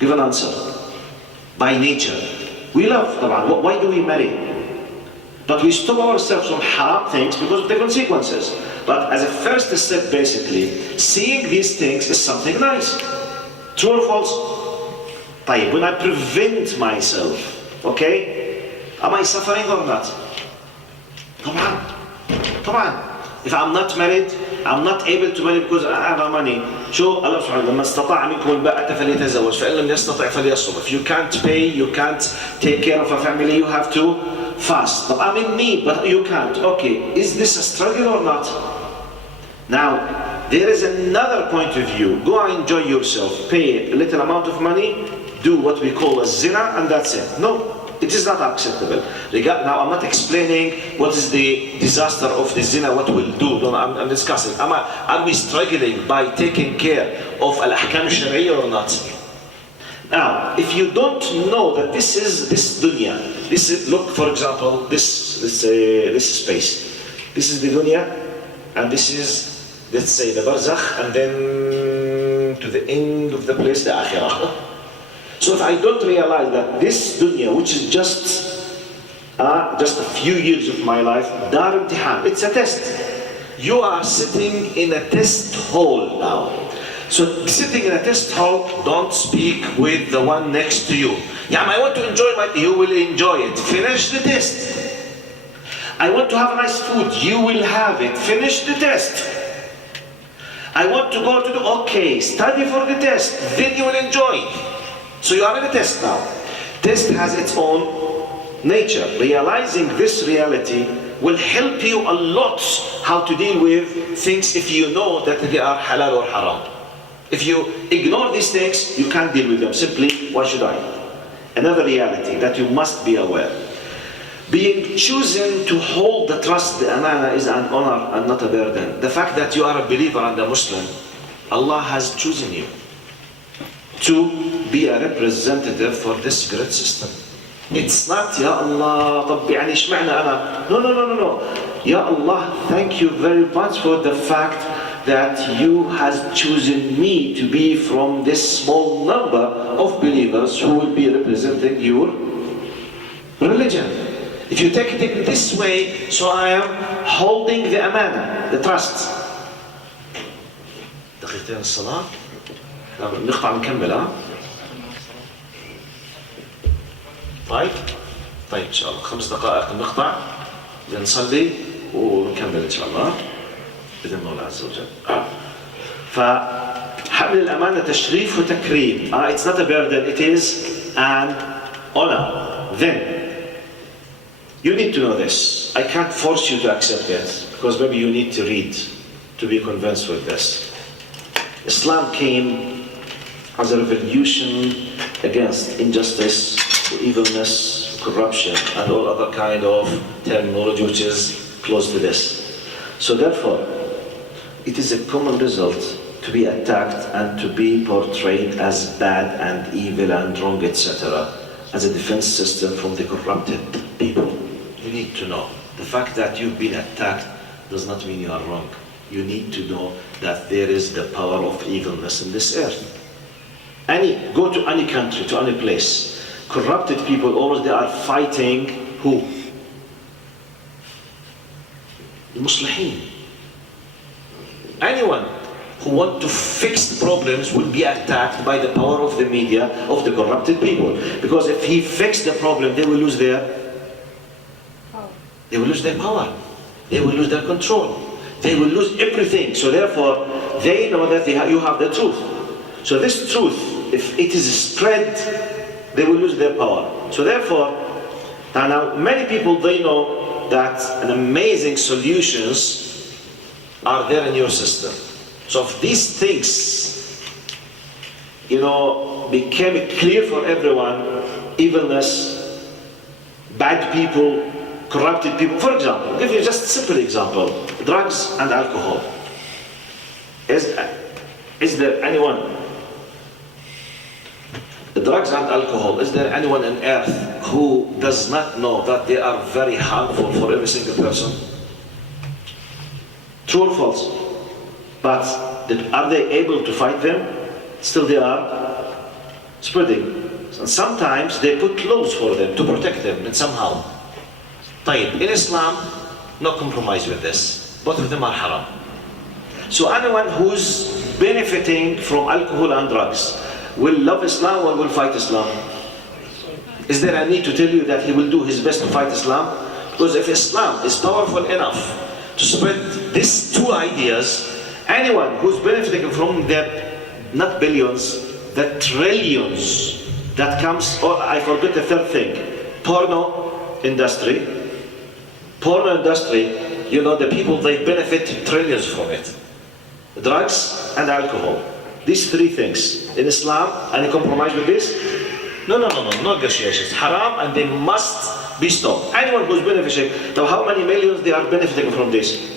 Give an answer. By nature. We love, طبعا. Why do we marry? But we stop ourselves from haram things because of the consequences. But as a first step, basically, seeing these things is something nice. True or false? طيب, when I prevent myself, okay, am I suffering or not? طبعا. If I'm not married, I'm not able to marry because I have money. شو الله سبحانه لما استطاع منكم الباءة فليتزوج فإن لم يستطع فليصوم. If you can't pay, you can't take care of a family, you have to fast. But I'm in need, but you can't. Okay, is this a struggle or not? Now, there is another point of view. Go and enjoy yourself. Pay a little amount of money, do what we call a zina, and that's it. No, it is not acceptable. Now, I'm not explaining what is the disaster of the zina, what we'll do. No, I'm discussing. Are we struggling by taking care of al-ahkam al-shari'iyya or not? Now, if you don't know that this is this dunya, this is, look, for example, this space. This is the dunya, and this is, let's say, the barzakh, and then to the end of the place, the akhirah. So if I don't realize that this dunya, which is just a few years of my life, dar imtihan, it's a test. You are sitting in a test hall now. So sitting in a test hall, don't speak with the one next to you. Yeah, I want to enjoy you will enjoy it. Finish the test. I want to have nice food. You will have it. Finish the test. I want to go to okay, study for the test. Then you will enjoy. So you are in a test now. Test has its own nature. Realizing this reality will help you a lot how to deal with things if you know that they are halal or haram. If you ignore these things, you can't deal with them. Simply, why should I? Another reality that you must be aware. Being chosen to hold the trust, the amana, is an honor and not a burden. The fact that you are a believer and a Muslim, Allah has chosen you to be a representative for this great system. It's not, Ya Allah, طب يعني اشمعنى أنا? No. Ya Allah, thank you very much for the fact that you has chosen me to be from this small number of believers who will be representing your religion. If you take it in this way, so I am holding the amana, the trust. دقيقتين الصلاة. نقطع نكمل ها؟ طيب إن شاء الله 5 دقائق نقطع نصلي ونكمل إن شاء الله بإذن الله عز وجل. فحمل الأمانة تشريف وتكريم. It's not a burden, it is an honor. Then you need to know this. I can't force you to accept it because maybe you need to read to be convinced with this. Islam came as a revolution against injustice, evilness, corruption, and all other kind of terminology which is close to this. So therefore, it is a common result to be attacked and to be portrayed as bad and evil and wrong, etc., as a defense system from the corrupted people. You need to know, the fact that you've been attacked does not mean you are wrong. You need to know that there is the power of evilness in this earth. Go to any country, to any place, corrupted people always they are fighting who? The Muslihin. Anyone who want to fix problems will be attacked by the power of the media, of the corrupted people. Because if he fixed the problem, they will lose their power. They will lose their power. They will lose their control. They will lose everything. So therefore, they know that you have the truth. So this truth, if it is spread, they will lose their power. So therefore, now many people, they know that an amazing solutions are there in your system. So if these things, became clear for everyone, evilness, bad people, corrupted people. For example, I'll give you just a simple example, drugs and alcohol. Is there anyone, the drugs and alcohol, is there anyone on earth who does not know that they are very harmful for every single person? True or false? But are they able to fight them? Still they are spreading. And sometimes they put laws for them to protect them and somehow. طيب, in Islam, no compromise with this. Both of them are haram. So anyone who's benefiting from alcohol and drugs will love Islam or will fight Islam? Is there a need to tell you that he will do his best to fight Islam? Because if Islam is powerful enough to spread these two ideas, anyone who's benefiting from the, not billions, the trillions that comes, or I forgot the third thing, porno industry, the people, they benefit trillions from it. Drugs and alcohol. These three things. In Islam, any compromise with this? No negotiations. Haram, and they must be stopped. Anyone who's benefiting, now how many millions they are benefiting from this?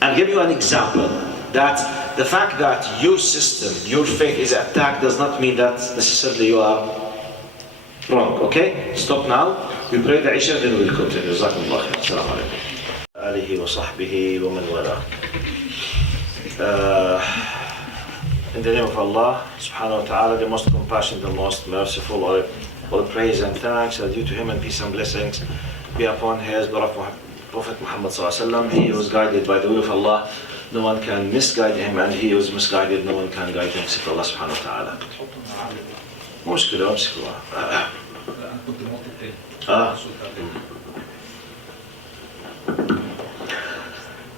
I'll give you an example, that the fact that your system, your faith is attacked does not mean that necessarily you are wrong, okay? Stop now. We pray the Isha, then we'll continue. Jazakumullah khair. Assalamu alaikum. Alihi wa sahbihi wa man wala. In the name of Allah, subhanahu wa ta'ala, the most compassionate, the most merciful, all praise and thanks are due to Him, and peace and blessings be upon His beloved Prophet Muhammad sallallahu alaihi wasallam. He was guided by the will of Allah. No one can misguide him, and he was misguided. No one can guide him except Allah subhanahu wa ta'ala. مشكلة امسكوا.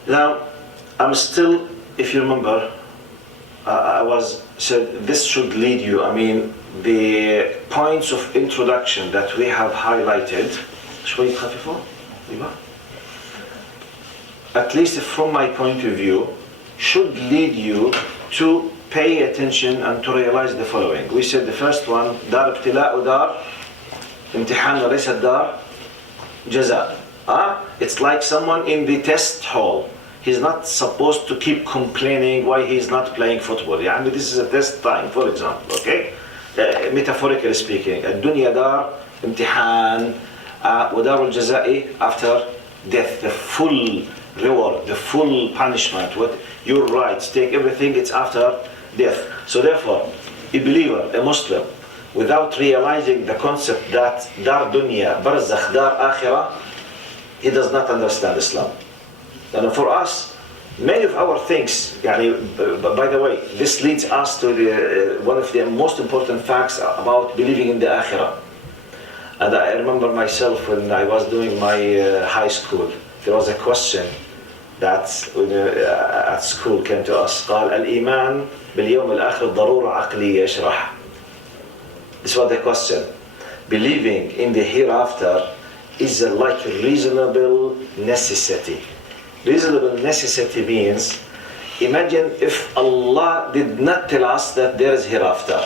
Now, I'm still, if you remember, I said this should lead you. I mean, the points of introduction that we have highlighted. شوي تخففوا؟ at least from my point of view, should lead you to pay attention and to realize the following. We said the first one, دار ابتلاء ودار امتحان وليس دار جزاء. It's like someone in the test hall. He's not supposed to keep complaining why he's not playing football. يعني this is a test time, for example, okay? Metaphorically speaking, الدنيا دار امتحان ودار الجزاء after death, the full reward, the full punishment, what your rights, take everything, it's after death. So therefore, a believer, a Muslim, without realizing the concept that dar dunya, barzakh, dar akhirah, he does not understand Islam. And for us, many of our things, by the way, this leads us to one of the most important facts about believing in the akhirah. And I remember myself when I was doing my high school, there was a question that at school came to us. قال الإيمان باليوم الآخر ضرورة عقلية اشرح. This was the question. Believing in the hereafter is like a reasonable necessity. Reasonable necessity means, imagine if Allah did not tell us that there is hereafter.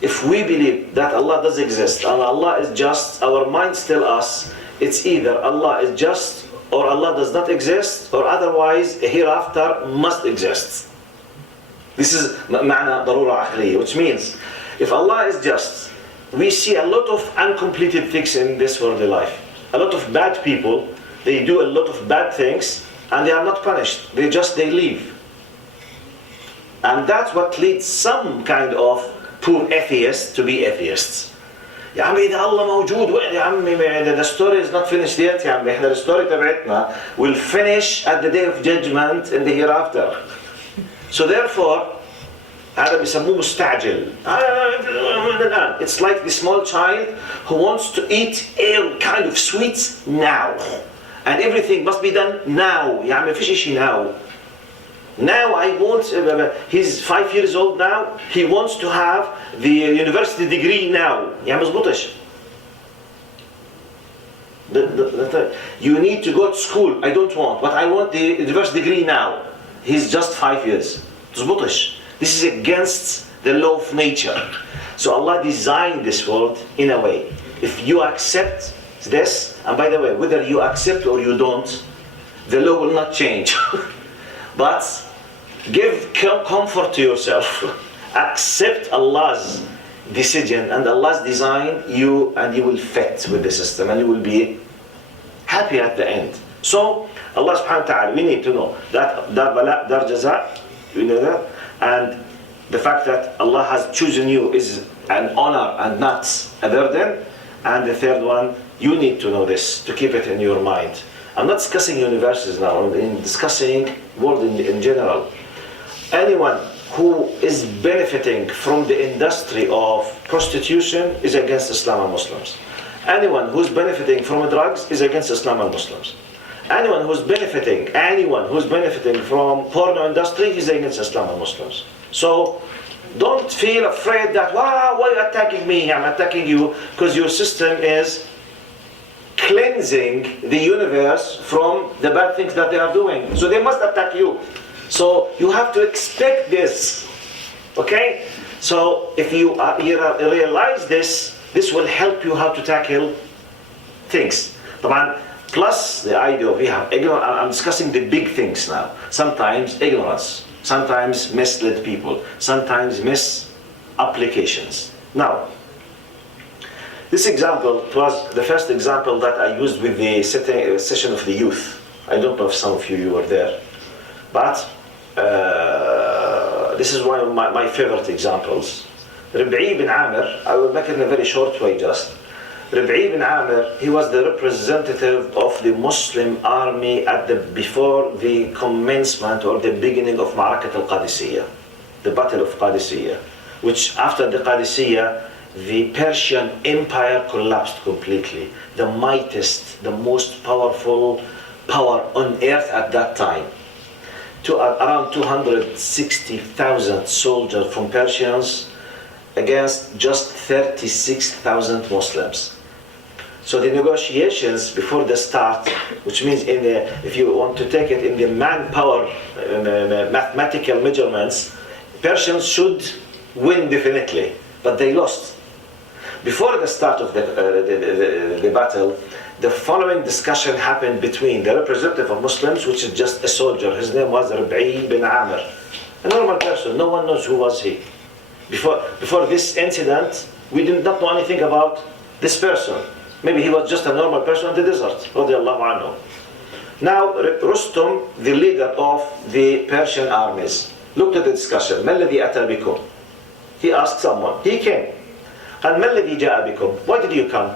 If we believe that Allah does exist and Allah is just, our minds tell us it's either Allah is just or Allah does not exist, or otherwise a hereafter must exist. This is معنى ضرورة عقلية, which means if Allah is just, we see a lot of uncompleted things in this worldly life. A lot of bad people, they do a lot of bad things and they are not punished. They leave. And that's what leads some kind of poor atheists to be atheists. يا عمي إذا الله موجود وين يا عمي the story is not finished yet يا عمي إحنا الستوري تبعتنا will finish at the day of judgment in the hereafter. So therefore هذا بيسموه مستعجل. It's like the small child who wants to eat all kind of sweets now. And everything must be done now. يعني ما فيش إشي now. Now I want, he's 5 years old now, he wants to have the university degree now. يعني مزبوطش. You need to go to school. I don't want, but I want the university degree now. He's just 5 years. مزبوطش. This is against the law of nature. So Allah designed this world in a way. If you accept this, and by the way, whether you accept or you don't, the law will not change. But give comfort to yourself. Accept Allah's decision and Allah's design, and you will fit with the system and you will be happy at the end. So Allah subhanahu wa ta'ala, we need to know that Dar Bala, Dar Jaza, you know that, and the fact that Allah has chosen you is an honor and not a burden. And the third one, you need to know this, to keep it in your mind. I'm not discussing universities now, I'm discussing world in general. Anyone who is benefiting from the industry of prostitution is against Islam and Muslims. Anyone who's benefiting from drugs is against Islam and Muslims. Anyone who's benefiting from porno industry is against Islam and Muslims. So don't feel afraid that, wow, why are you attacking me? I'm attacking you because your system is cleansing the universe from the bad things that they are doing. So they must attack you. So you have to expect this. Okay? So if you realize this, this will help you how to tackle things. Plus the idea of I'm discussing the big things now. Sometimes ignorance, sometimes misled people, sometimes misapplications. Now, this example was the first example that I used with the session of the youth. I don't know if some of you were there, but this is one of my favorite examples. Rib'i bin Amir, I will make it in a very short way just. Rib'i bin Amir, he was the representative of the Muslim army before the commencement or the beginning of Ma'arakat al-Qadisiyah, the Battle of Qadisiyah, which after the Qadisiyah, the Persian Empire collapsed completely. The mightiest, the most powerful power on earth at that time. Around 260,000 soldiers from Persians against just 36,000 Muslims. So the negotiations before the start, which means if you want to take it in the manpower mathematical measurements, Persians should win definitely, but they lost. Before the start of the battle, the following discussion happened between the representative of Muslims, which is just a soldier. His name was Rib'i bin Amir, a normal person. No one knows who was he. Before this incident, we did not know anything about this person. Maybe he was just a normal person in the desert. Radiallahu anhu. Now, Rustum, the leader of the Persian armies, looked at the discussion. ما الذي أتى بكم? He asked someone. He came. And ما الذي جاء بكم? Why did you come?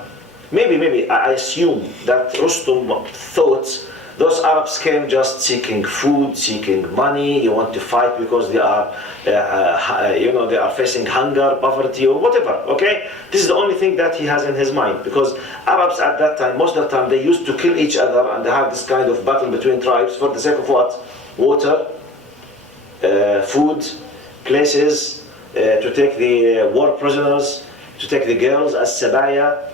Maybe I assume that Rustum thought those Arabs came just seeking food, seeking money. You want to fight because they are, they are facing hunger, poverty, or whatever. Okay, this is the only thing that he has in his mind. Because Arabs at that time, most of the time, they used to kill each other, and they have this kind of battle between tribes for the sake of what? Water, food, places, to take the war prisoners, to take the girls as sabaya,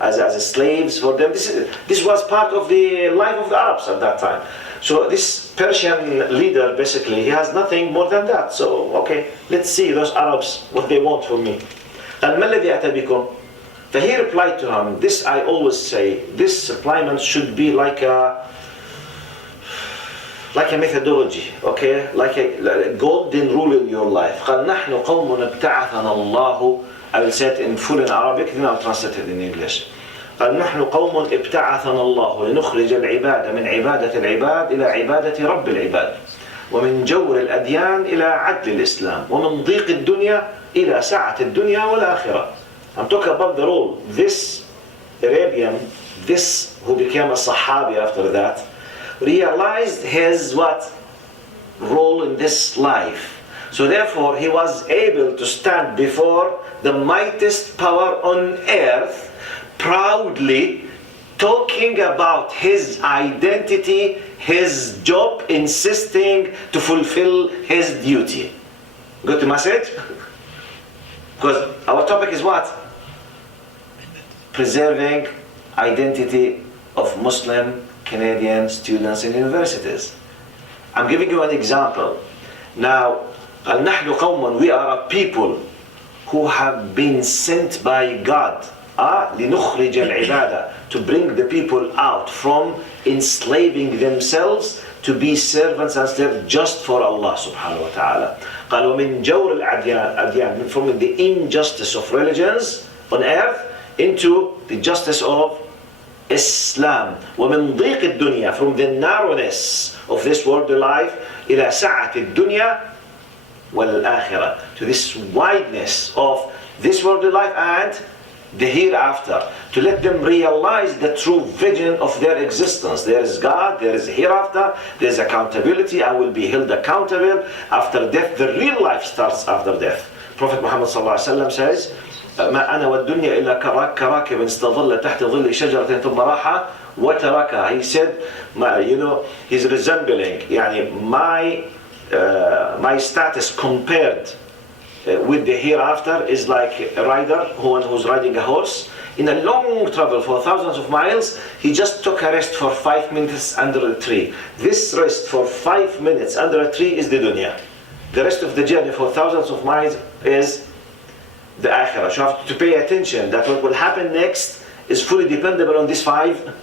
as slaves for them. This was part of the life of the Arabs at that time. So this Persian leader, basically, he has nothing more than that. So, okay, let's see those Arabs, what they want from me. And ما الذي أتى بكم? So he replied to him, this I always say, this supplement should be like a methodology, okay? Like a golden rule in your life. قال نحن قوم ابتعثنا الله. I will say it in full in Arabic, then I'll translate it in English. قال نحن قوم ابتعثنا الله لنخرج العباد من عبادة العباد إلى عبادة رب العباد ومن جور الأديان إلى عدل الإسلام ومن ضيق الدنيا إلى سعة الدنيا والآخرة. I'm talking about the role. This Arabian, this who became a Sahabi after that, realized his what? Role in this life. So therefore he was able to stand before the mightiest power on earth, proudly talking about his identity, his job, insisting to fulfill his duty. Got the message? Because our topic is what? Preserving identity of Muslim Canadian students in universities. I'm giving you an example. Now, نحن قوم, we are a people who have been sent by God لنخرج العبادة, to bring the people out from enslaving themselves to be servants and serve just for Allah subhanahu wa ta'ala. قال ومن جور الأديان, from the injustice of religions on earth into the justice of Islam. ومن ضيق الدنيا, from the narrowness of this worldly life إلى سعة الدنيا والآخرة, to this wideness of this worldly life and the hereafter, to let them realize the true vision of their existence. There is God, there is hereafter, there is accountability. I will be held accountable after death. The real life starts after death. Prophet Muhammad says, ما أنا والدنيا إلا كراكب استظل تحت ظل شجرة ثم راح وتركها. He said, he's resembling, my status compared with the hereafter is like a rider who's riding a horse in a long travel for thousands of miles. He just took a rest for 5 minutes under a tree. This rest for 5 minutes under a tree is the dunya. The rest of the journey for thousands of miles is the akhirah. So you have to pay attention that what will happen next is fully dependable on these 5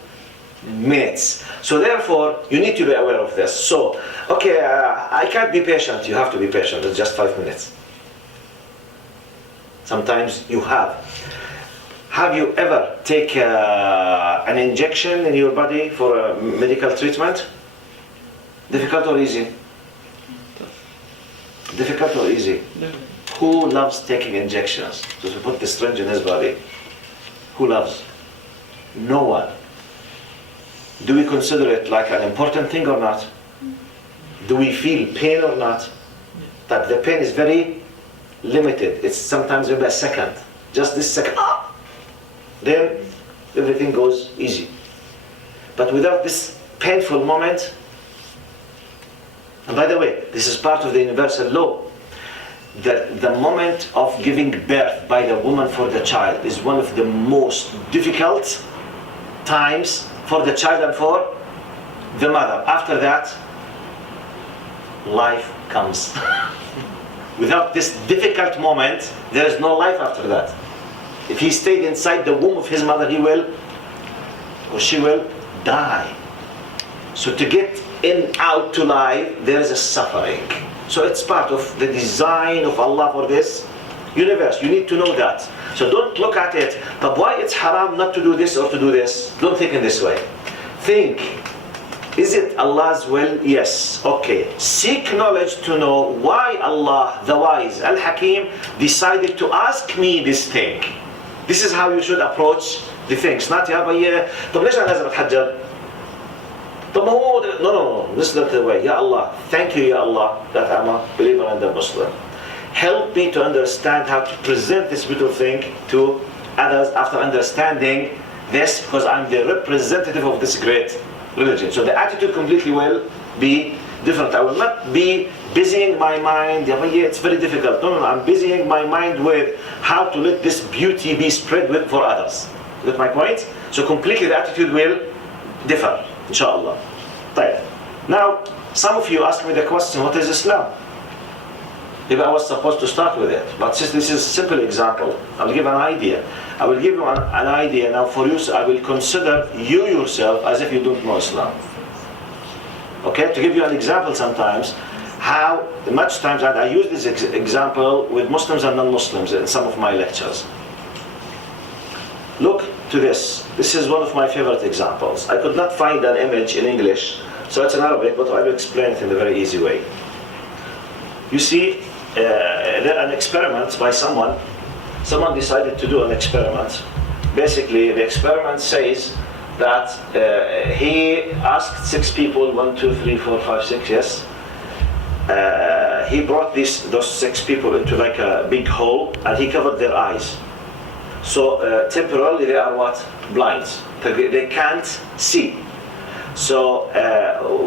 minutes. So therefore you need to be aware of this. So okay, I can't be patient. You have to be patient. It's just 5 minutes. Sometimes you have. Have you ever taken an injection in your body for a medical treatment? Difficult or easy? Difficult or easy? No. Who loves taking injections? So to put the syringe in his body. Who loves? No one. Do we consider it like an important thing or not? Do we feel pain or not? That the pain is very limited. It's sometimes maybe a second. Just this second. Then everything goes easy. But without this painful moment, and by the way, this is part of the universal law, that the moment of giving birth by the woman for the child is one of the most difficult times for the child and for the mother. After that, life comes. Without this difficult moment, there is no life after that. If he stayed inside the womb of his mother, he will, or she will, die. So to get in, out to life, there is a suffering. So it's part of the design of Allah for this universe. You need to know that. So don't look at it, but why it's haram not to do this or to do this? Don't think in this way. Think, is it Allah's will? Yes. Okay. Seek knowledge to know why Allah, the wise, Al-Hakim, decided to ask me this thing. This is how you should approach the things. Not يا بي طب ليش أنا لازم أتحجب؟ طب ما هو no. This is not the way. Ya Allah, thank you, Ya Allah, that I'm a believer and a Muslim. Help me to understand how to present this beautiful thing to others after understanding this, because I'm the representative of this great religion. So the attitude completely will be different. I will not be busying my mind, it's very difficult. No, I'm busying my mind with how to let this beauty be spread for others. You get my point? So completely the attitude will differ, inshallah. طيب. Now, some of you ask me the question, what is Islam? Maybe I was supposed to start with it, but since this is a simple example, I'll give an idea. I will give you an idea now for you, so I will consider you yourself as if you don't know Islam. Okay, to give you an example sometimes, how much times, and I use this example with Muslims and non-Muslims in some of my lectures. Look to this. This is one of my favorite examples. I could not find an image in English, so it's in Arabic, but I will explain it in a very easy way. You see an experiment by someone. Someone decided to do an experiment. Basically, the experiment says that he asked 6 people, 1, 2, 3, 4, 5, 6, yes. He brought those 6 people into like a big hole, and he covered their eyes. So temporarily they are what? Blind. They can't see. So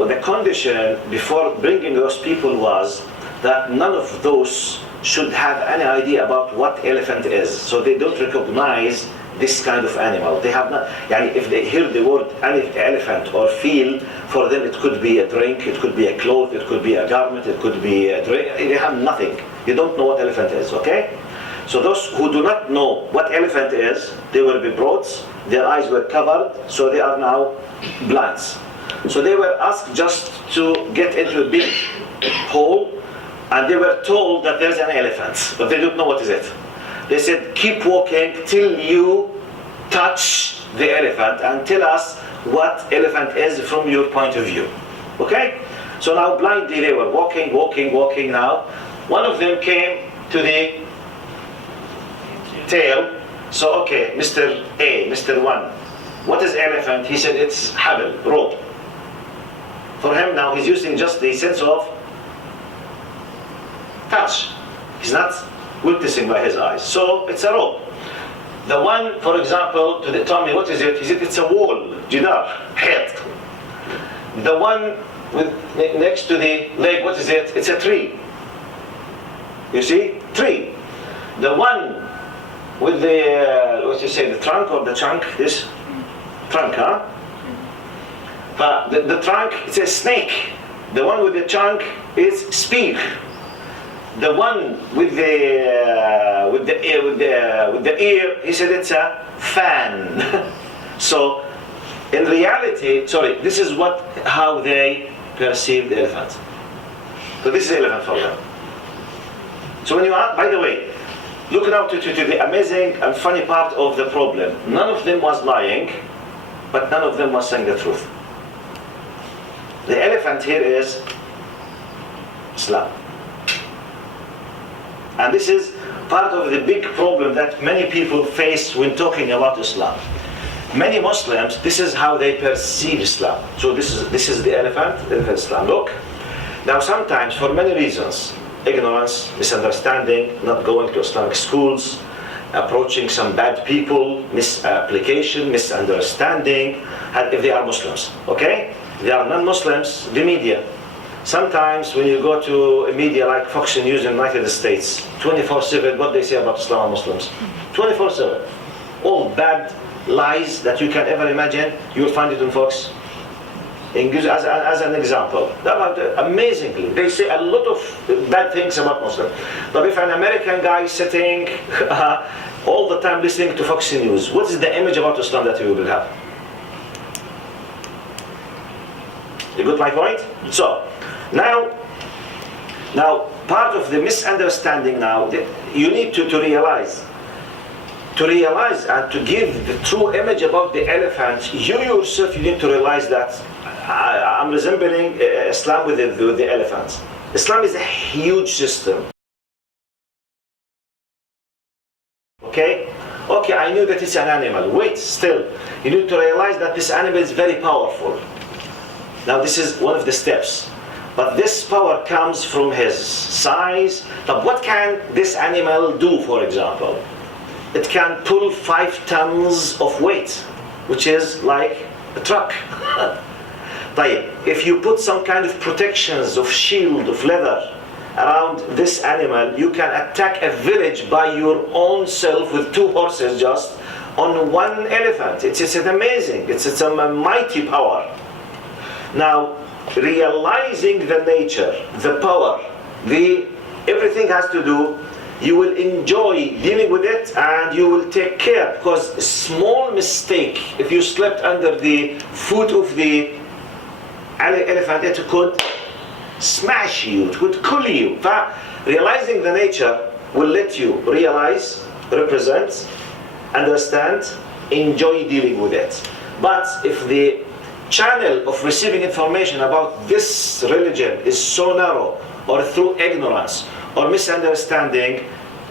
the condition before bringing those people was that none of those should have any idea about what elephant is. So they don't recognize this kind of animal. They have not, if they hear the word elephant or feel, for them it could be a drink, it could be a cloth, it could be a garment, it could be a drink. They have nothing. You don't know what elephant is, okay? So those who do not know what elephant is, they will be brought, their eyes were covered, so they are now blind. So they were asked just to get into a big hole, and they were told that there's an elephant, but they don't know what is it. They said, keep walking till you touch the elephant and tell us what elephant is from your point of view. Okay? So now blindly they were walking now. One of them came to the tail. So okay, Mr. A, Mr. 1, what is elephant? He said it's habl, rope. For him now he's using just the sense of touch. He's not witnessing by his eyes. So it's a rope. The one, for example, told me, what is it? He said it's a wall, jidar, head. The one next to the leg, what is it? It's a tree. You see? Tree. The one with the, the trunk or the chunk? This trunk, huh? But the trunk, it's a snake. The one with the chunk is spear. The one with the ear, he said it's a fan. So, in reality, this is how they perceive the elephant. So this is elephant for them. So when you ask, by the way, look now to the amazing and funny part of the problem. None of them was lying, but none of them was saying the truth. The elephant here is Islam. And this is part of the big problem that many people face when talking about Islam. Many Muslims, this is how they perceive Islam. So this is the elephant Islam. Look, now sometimes for many reasons, ignorance, misunderstanding, not going to Islamic schools, approaching some bad people, misapplication, misunderstanding, and if they are Muslims, okay? They are non-Muslims, the media. Sometimes when you go to a media like Fox News in the United States, 24/7, what they say about Islam and Muslims? 24/7. All bad lies that you can ever imagine, you will find it on Fox. As an example. Amazingly, they say a lot of bad things about Muslims. But if an American guy is sitting all the time listening to Fox News, what is the image about Islam that he will have? You got my point? So, now part of the misunderstanding now, you need to realize and to give the true image about the elephant. You yourself, you need to realize that I'm resembling Islam with the elephants. Islam is a huge system. Okay, I knew that it's an animal. Wait, still, you need to realize that this animal is very powerful. Now this is one of the steps. But this power comes from his size. But what can this animal do, for example? It can pull 5 tons of weight, which is like a truck. If you put some kind of protections, of shield, of leather around this animal, you can attack a village by your own self with 2 horses just on one elephant. It's an amazing, it's a mighty power. Now, realizing the nature, the power, everything has to do, you will enjoy dealing with it and you will take care, because a small mistake, if you slept under the foot of the elephant, it could smash you, it could kill you. Realizing the nature will let you realize, represent, understand, enjoy dealing with it. But if the channel of receiving information about this religion is so narrow, or through ignorance, or misunderstanding,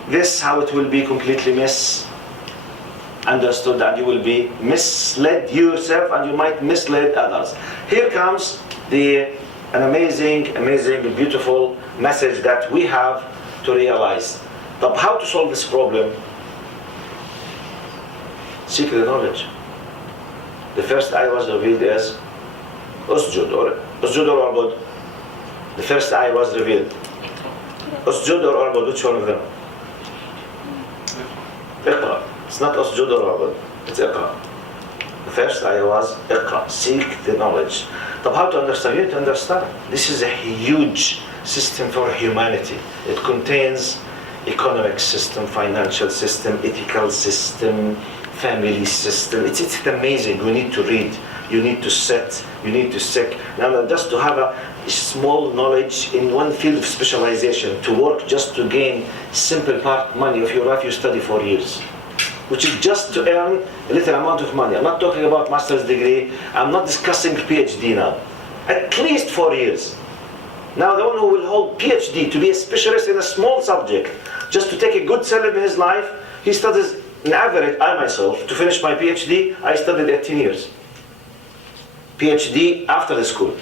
this how it will be completely misunderstood, and you will be misled yourself, and you might mislead others. Here comes an amazing, beautiful message that we have to realize. But how to solve this problem? Seek the knowledge. The first ayah was revealed as Usjud or Ubud. The first ayah was revealed. Usjud or Ubud, which one of them? Iqra. It's not Usjud or Ubud, it's Iqra. The first ayah was Iqra, seek the knowledge. But how to understand? You need to understand. This is a huge system for humanity. It contains economic system, financial system, ethical system, family system. It's amazing. We need to read. You need to sit. You need to seek. Now, just to have a small knowledge in one field of specialization, to work just to gain simple part money of your life, you study 4 years, which is just to earn a little amount of money. I'm not talking about master's degree. I'm not discussing PhD now. At least 4 years. Now the one who will hold PhD to be a specialist in a small subject, just to take a good salary in his life, he studies an average. I myself, to finish my PhD, I studied 18 years. PhD after the school.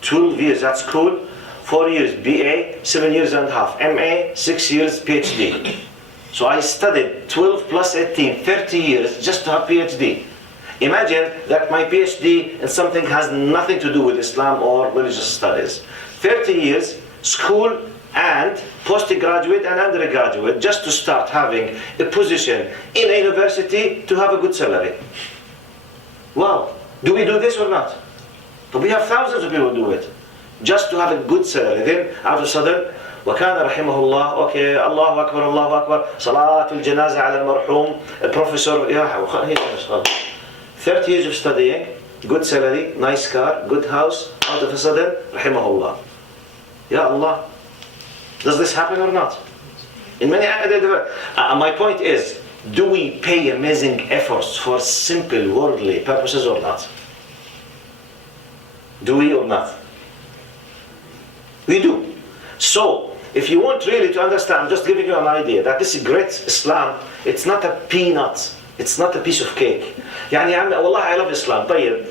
12 years at school, 4 years BA, 7 years and a half. MA, 6 years PhD. So I studied 12 plus 18, 30 years just to have PhD. Imagine that my PhD in something has nothing to do with Islam or religious studies. 30 years, school and postgraduate and undergraduate, just to start having a position in a university to have a good salary. Wow, do we do this or not? But we have thousands of people who do it, just to have a good salary. Then out of a sudden, وكان رحمه الله, okay, الله أكبر, الله أكبر, صلاة الجنازة على المرحوم, a professor, 30 years of studying, good salary, nice car, good house, out of a sudden, rahimahullah. Ya Allah. Does this happen or not? In many my point is, do we pay amazing efforts for simple worldly purposes or not? Do we or not? We do. So, if you want really to understand, I'm just giving you an idea that this great Islam, it's not a peanut. It's not a piece of cake. يعني والله I love Islam, طيب.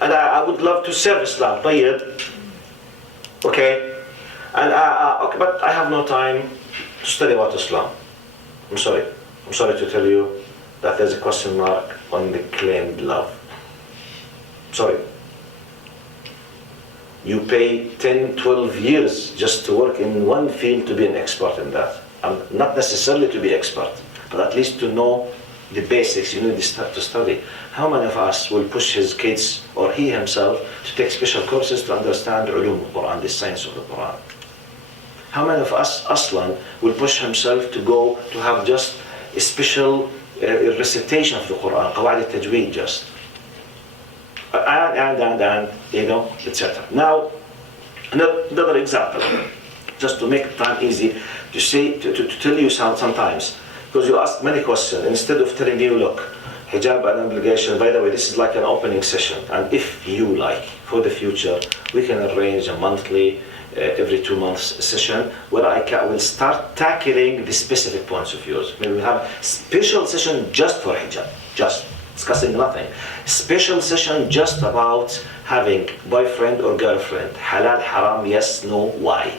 And I would love to serve Islam, طيب. Okay. And okay, but I have no time to study about Islam. I'm sorry to tell you that there's a question mark on the claimed love. Sorry. You pay 10, 12 years just to work in one field to be an expert in that. Not necessarily to be expert, but at least to know the basics. You need to study. How many of us will push his kids or he himself to take special courses to understand ulum al-Quran, the science of the Quran? How many of us aslan will push himself to go to have just a special recitation of the Quran, qawaid al-tajweed just? And you know, etc. Now, another example, just to make time easy, to tell you sometimes, because you ask many questions, instead of telling you, look, hijab and obligation, by the way, this is like an opening session, and if you like, for the future, we can arrange a monthly, every 2 months session, where I will start tackling the specific points of yours. Maybe we have a special session just for hijab, just discussing nothing. Special session just about having boyfriend or girlfriend, halal, haram, yes, no, why?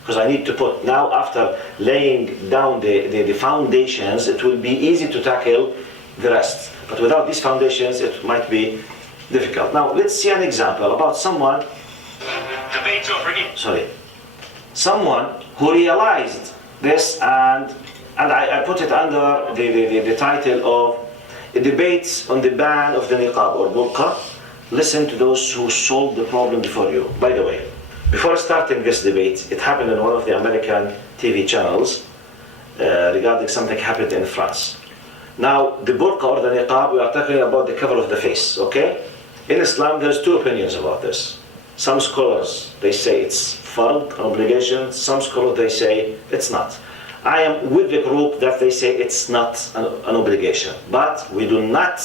Because I need to put, now after laying down the foundations, it will be easy to tackle the rest. But without these foundations, it might be difficult. Now, let's see an example about someone who realized this, and I put it under the title of Debates on the Ban of the Niqab or Burqa. Listen to those who solved the problem before you. By the way, before starting this debate, it happened in one of the American TV channels regarding something happened in France. Now, the burqa or the niqab, we are talking about the cover of the face, okay? In Islam, there's two opinions about this. Some scholars, they say it's fard, an obligation. Some scholars, they say it's not. I am with the group that they say it's not an obligation. But we do not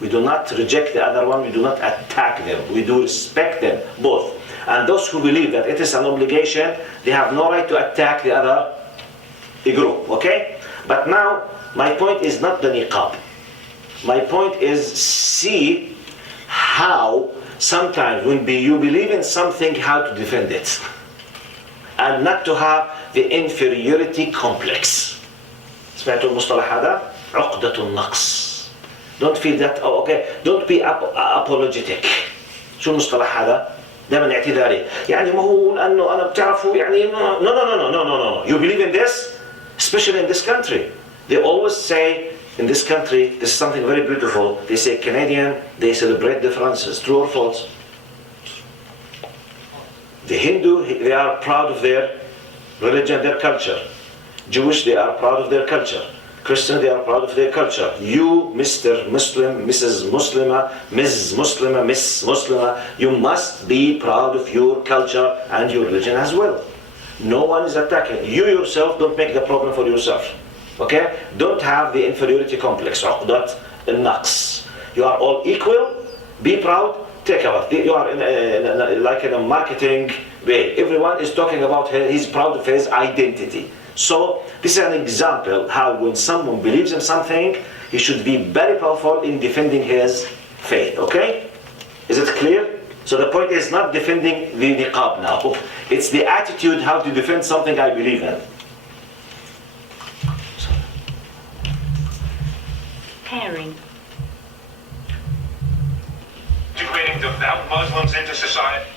reject the other one, we do not attack them. We do respect them, both. And those who believe that it is an obligation, they have no right to attack the other group, okay? But now, my point is not the niqab. My point is see how sometimes when you believe in something, how to defend it. And not to have the inferiority complex. سمعتوا المصطلح هذا؟ عقدة النقص. Don't feel that, oh, okay, don't be apologetic. شو المصطلح هذا؟ دائما اعتذاري. يعني ما هو لأنه أنا بتعرفوا يعني no. You believe in this? Especially in this country. They always say in this country, this is something very beautiful. They say Canadian, they celebrate differences. True or false? The Hindu, they are proud of their religion, their culture. Jewish, they are proud of their culture. Christian, they are proud of their culture. You, Mr. Muslim, Mrs. Muslima, Ms. Muslima, Miss Muslima, you must be proud of your culture and your religion as well. No one is attacking. You yourself don't make the problem for yourself. Okay? Don't have the inferiority complex. عقدة النقص. You are all equal. Be proud. Take about. You are like in a marketing way. Everyone is talking about he's proud of his identity. So this is an example how when someone believes in something, he should be very powerful in defending his faith. Okay? Is it clear? So the point is not defending the niqab now. It's the attitude how to defend something I believe in. Pairing. Integrating devout Muslims into society.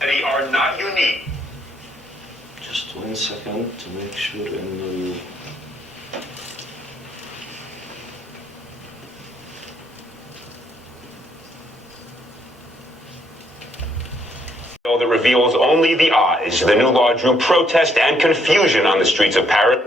They are not unique. Just 1 second to make sure in the... That reveals only the eyes. The new law drew protest and confusion on the streets of Paris.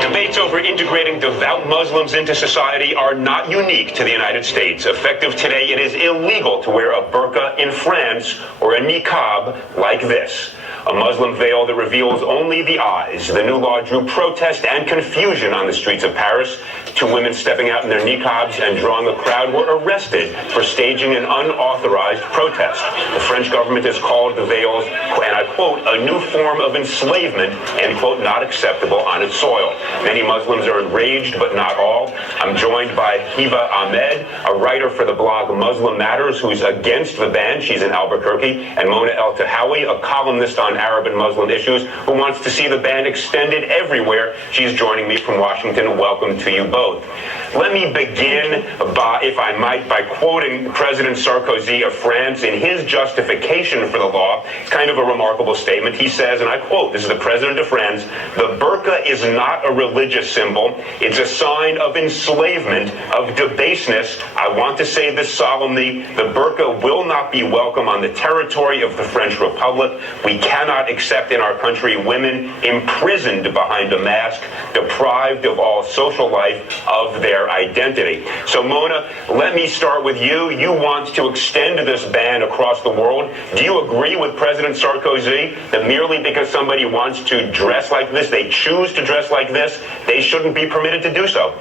Debates over integrating devout Muslims into society are not unique to the United States. Effective today, it is illegal to wear a burqa in France or a niqab like this. A Muslim veil that reveals only the eyes. The new law drew protest and confusion on the streets of Paris. 2 women stepping out in their niqabs and drawing a crowd were arrested for staging an unauthorized protest. The French government has called the veils, and I quote, a new form of enslavement, end quote, not acceptable on its soil. Many Muslims are enraged, but not all. I'm joined by Hiba Ahmed, a writer for the blog Muslim Matters, who's against the ban. She's in Albuquerque. And Mona El-Tahawi, a columnist on Arab and Muslim issues, who wants to see the ban extended everywhere. She's joining me from Washington. Welcome to you both. Let me begin, if I might, by quoting President Sarkozy of France in his justification for the law. It's kind of a remarkable statement. He says, and I quote, this is the President of France, the burqa is not a religious symbol. It's a sign of enslavement, of debaseness. I want to say this solemnly, the burqa will not be welcome on the territory of the French Republic. We cannot accept in our country women imprisoned behind a mask, deprived of all social life, of their identity. So Mona, let me start with you. You want to extend this ban across the world. Do you agree with President Sarkozy that merely because somebody wants to dress like this, they choose to dress like this, they shouldn't be permitted to do so?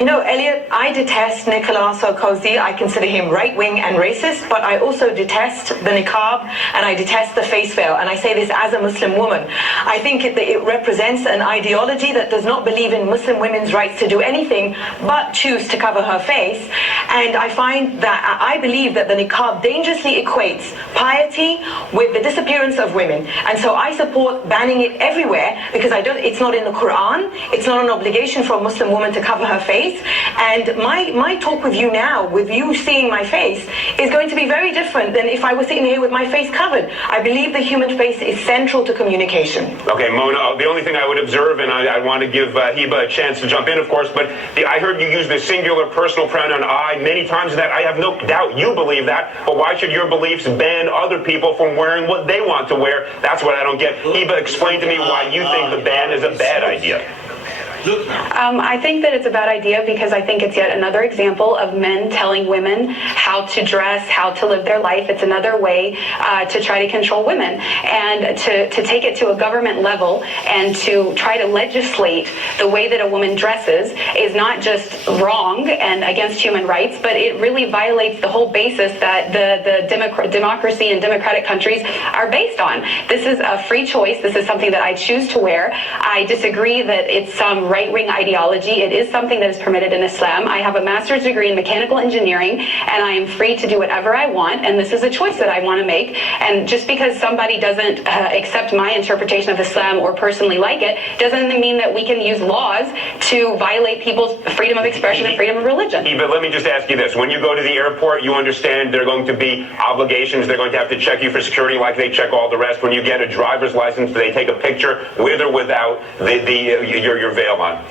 You know, Elliot, I detest Nicolas Sarkozy. I consider him right-wing and racist, but I also detest the niqab and I detest the face veil. And I say this as a Muslim woman. I think it represents an ideology that does not believe in Muslim women's rights to do anything but choose to cover her face. And I find that I believe that the niqab dangerously equates piety with the disappearance of women. And so I support banning it everywhere because it's not in the Quran. It's not an obligation for a Muslim woman to cover her face. And my talk with you now, with you seeing my face, is going to be very different than if I was sitting here with my face covered. I believe the human face is central to communication. Okay, Mona, the only thing I would observe, and I want to give Hiba a chance to jump in, of course, but I heard you use the singular personal pronoun I many times, that I have no doubt you believe that, but why should your beliefs ban other people from wearing what they want to wear? That's what I don't get. Hiba, explain to me why you think the ban is a bad idea. Look now. I think that it's a bad idea because I think it's yet another example of men telling women how to dress, how to live their life. It's another way to try to control women. And to take it to a government level and to try to legislate the way that a woman dresses is not just wrong and against human rights, but it really violates the whole basis that the democracy and democratic countries are based on. This is a free choice. This is something that I choose to wear. I disagree that it's some right-wing ideology. It is something that is permitted in Islam. I have a master's degree in mechanical engineering, and I am free to do whatever I want, and this is a choice that I want to make. And just because somebody doesn't accept my interpretation of Islam or personally like it, doesn't mean that we can use laws to violate people's freedom of expression and freedom of religion. But let me just ask you this. When you go to the airport, you understand there are going to be obligations. They're going to have to check you for security like they check all the rest. When you get a driver's license, they take a picture with or without your veil on.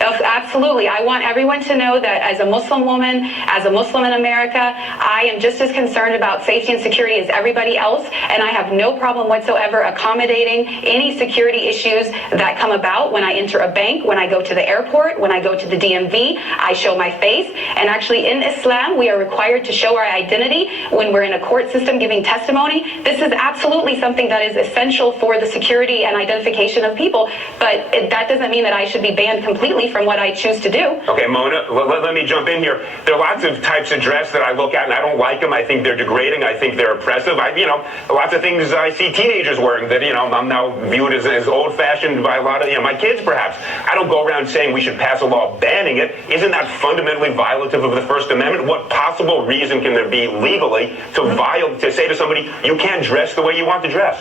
Absolutely. I want everyone to know that as a Muslim woman, as a Muslim in America, I am just as concerned about safety and security as everybody else, and I have no problem whatsoever accommodating any security issues that come about when I enter a bank, when I go to the airport, when I go to the DMV. I show my face, and actually in Islam, we are required to show our identity when we're in a court system giving testimony. This is absolutely something that is essential for the security and identification of people, but that doesn't mean that I should be banned completely from what I choose to do. Okay, Mona, let me jump in here. There are lots of types of dress that I look at and I don't like them. I think they're degrading. I think they're oppressive. Lots of things I see teenagers wearing that, I'm now viewed as old-fashioned by a lot of, my kids perhaps. I don't go around saying we should pass a law banning it. Isn't that fundamentally violative of the First Amendment? What possible reason can there be legally to say to somebody, you can't dress the way you want to dress?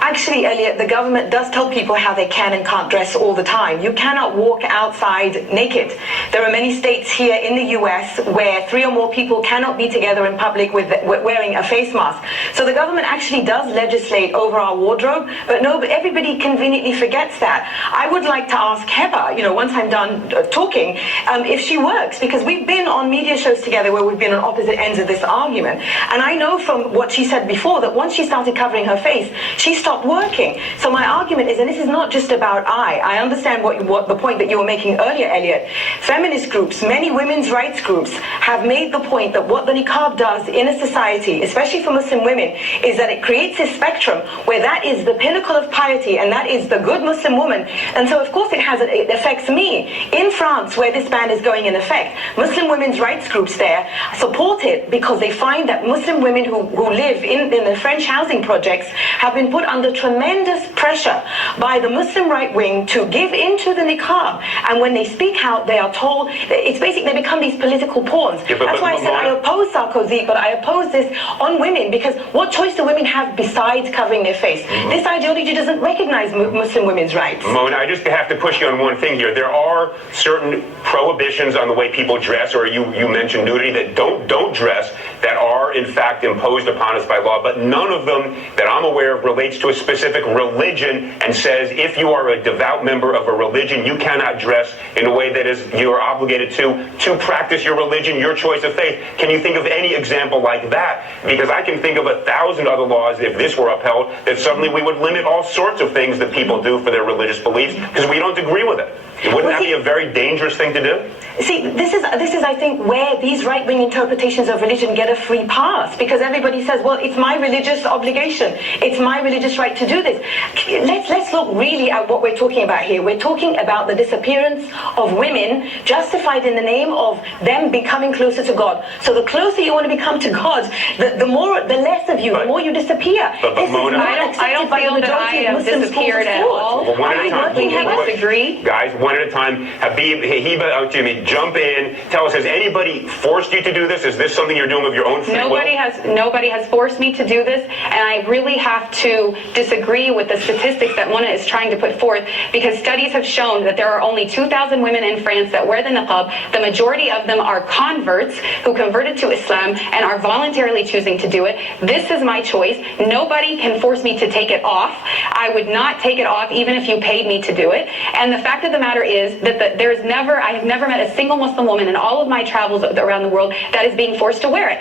Actually, Elliot, the government does tell people how they can and can't dress all the time. You cannot walk outside naked. There are many states here in the US where 3 or more people cannot be together in public with wearing a face mask. So the government actually does legislate over our wardrobe, but everybody conveniently forgets that. I would like to ask Heba, once I'm done talking, if she works, because we've been on media shows together where we've been on opposite ends of this argument. And I know from what she said before that once she started covering her face, she stopped working. So my argument is, and this is not just about I understand what the point that you were making earlier, Elliot. Feminist groups, many women's rights groups have made the point that what the niqab does in a society, especially for Muslim women, is that it creates a spectrum where that is the pinnacle of piety and that is the good Muslim woman. And so of course it affects me. In France, where this ban is going in effect, Muslim women's rights groups there support it because they find that Muslim women who live in the French housing projects have been put under tremendous pressure by the Muslim right wing to give into the niqab, and when they speak out they are told, it's basically they become these political pawns. That's why I said I oppose Sarkozy, but I oppose this on women, because what choice do women have besides covering their face? This ideology doesn't recognize Muslim women's rights. Mona, I just have to push you on one thing here. There are certain prohibitions on the way people dress, or you mentioned nudity, that don't dress, that are in fact imposed upon us by law, but none of them that I'm aware of relates to a specific religion and says if you are a devout member of a religion, you cannot dress in a way that is you are obligated to practice your religion, your choice of faith. Can you think of any example like that? Because I can think of 1,000 other laws, if this were upheld, that suddenly we would limit all sorts of things that people do for their religious beliefs because we don't agree with it. Wouldn't that be a very dangerous thing to do? See, this is I think where these right-wing interpretations of religion get a free pass, because everybody says, well, it's my religious obligation, it's my religious right to do this. Let's look really at what we're talking about here. We're talking about the disappearance of women justified in the name of them becoming closer to God. So the closer you want to become to God, the less of you, the more you disappear. But Mona, I don't feel that I have disappeared at all. Well, one at a time. I disagree. Guys, one at a time. Heba, jump in. Tell us, has anybody forced you to do this? Is this something you're doing of your own free will? Nobody has forced me to do this, and I really have to disagree with the statistics that Mona is trying to put forth, because studies have shown that there are only 2,000 women in France that wear the niqab. The majority of them are converts who converted to Islam and are voluntarily choosing to do it. This is my choice. Nobody can force me to take it off. I would not take it off even if you paid me to do it. And the fact of the matter there is that I have never met a single Muslim woman in all of my travels around the world that is being forced to wear it.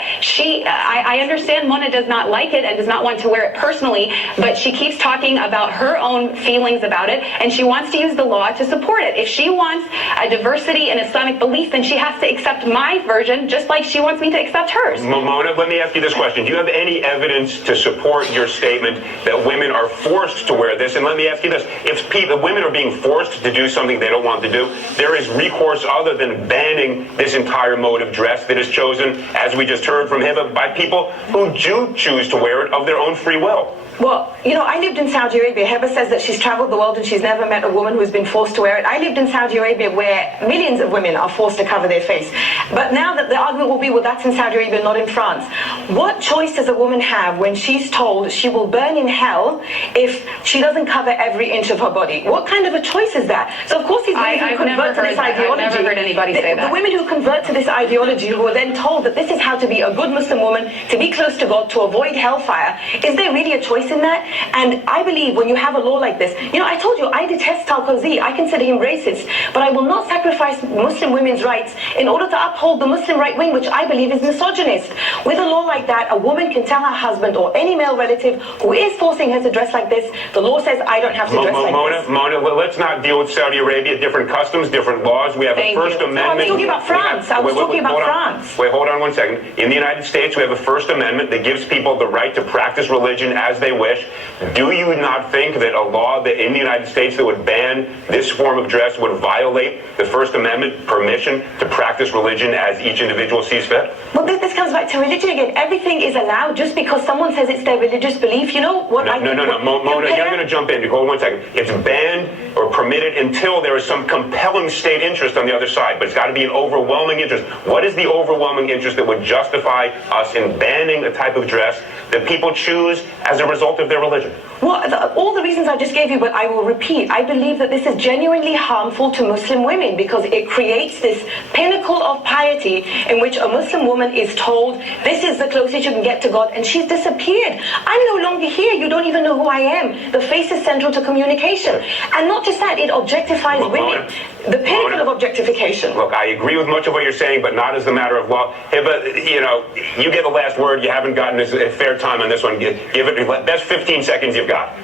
I understand Mona does not like it and does not want to wear it personally, but she keeps talking about her own feelings about it, and she wants to use the law to support it. If she wants a diversity in Islamic belief, then she has to accept my version just like she wants me to accept hers. Mona, let me ask you this question. Do you have any evidence to support your statement that women are forced to wear this? And let me ask you this. If women are being forced to do something they don't want to do, there is recourse other than banning this entire mode of dress that is chosen, as we just heard from Hiba, by people who do choose to wear it of their own free will. Well, you know, I lived in Saudi Arabia. Heba says that she's traveled the world and she's never met a woman who's been forced to wear it. I lived in Saudi Arabia where millions of women are forced to cover their face. But now that the argument will be, well, that's in Saudi Arabia, not in France. What choice does a woman have when she's told she will burn in hell if she doesn't cover every inch of her body? What kind of a choice is that? So, of course, these women who convert to this ideology... I've never heard anybody say that. The women who convert to this ideology, who are then told that this is how to be a good Muslim woman, to be close to God, to avoid hellfire, is there really a choice in that? And I believe when you have a law like this, you know, I told you, I detest Sarkozy. I consider him racist, but I will not sacrifice Muslim women's rights in order to uphold the Muslim right wing, which I believe is misogynist. With a law like that, a woman can tell her husband or any male relative who is forcing her to dress like this, the law says I don't have to dress like this. Mona, let's not deal with Saudi Arabia, different customs, different laws. We have a First Amendment. I was talking about France. I was talking about France. Wait, hold on 1 second. In the United States, we have a First Amendment that gives people the right to practice religion as they wish. Do you not think that a law that in the United States that would ban this form of dress would violate the First Amendment permission to practice religion as each individual sees fit? Well, this comes back to religion again. Everything is allowed just because someone says it's their religious belief. You know what? No. Mona, you're going to jump in. Hold 1 second. It's banned or permitted until there is some compelling state interest on the other side, but it's got to be an overwhelming interest. What is the overwhelming interest that would justify us in banning a type of dress that people choose as a result of their religion? Well, all the reasons I just gave you, but I will repeat. I believe that this is genuinely harmful to Muslim women because it creates this pinnacle of piety in which a Muslim woman is told, this is the closest you can get to God, and she's disappeared. I'm no longer here. You don't even know who I am. The face is central to communication. And not just that, it objectifies women. The pinnacle of objectification. Look, I agree with much of what you're saying, but not as a matter of law. Hey, but, you know, you get the last word. You haven't gotten a fair time on this one. Give it the best 15 seconds you've got.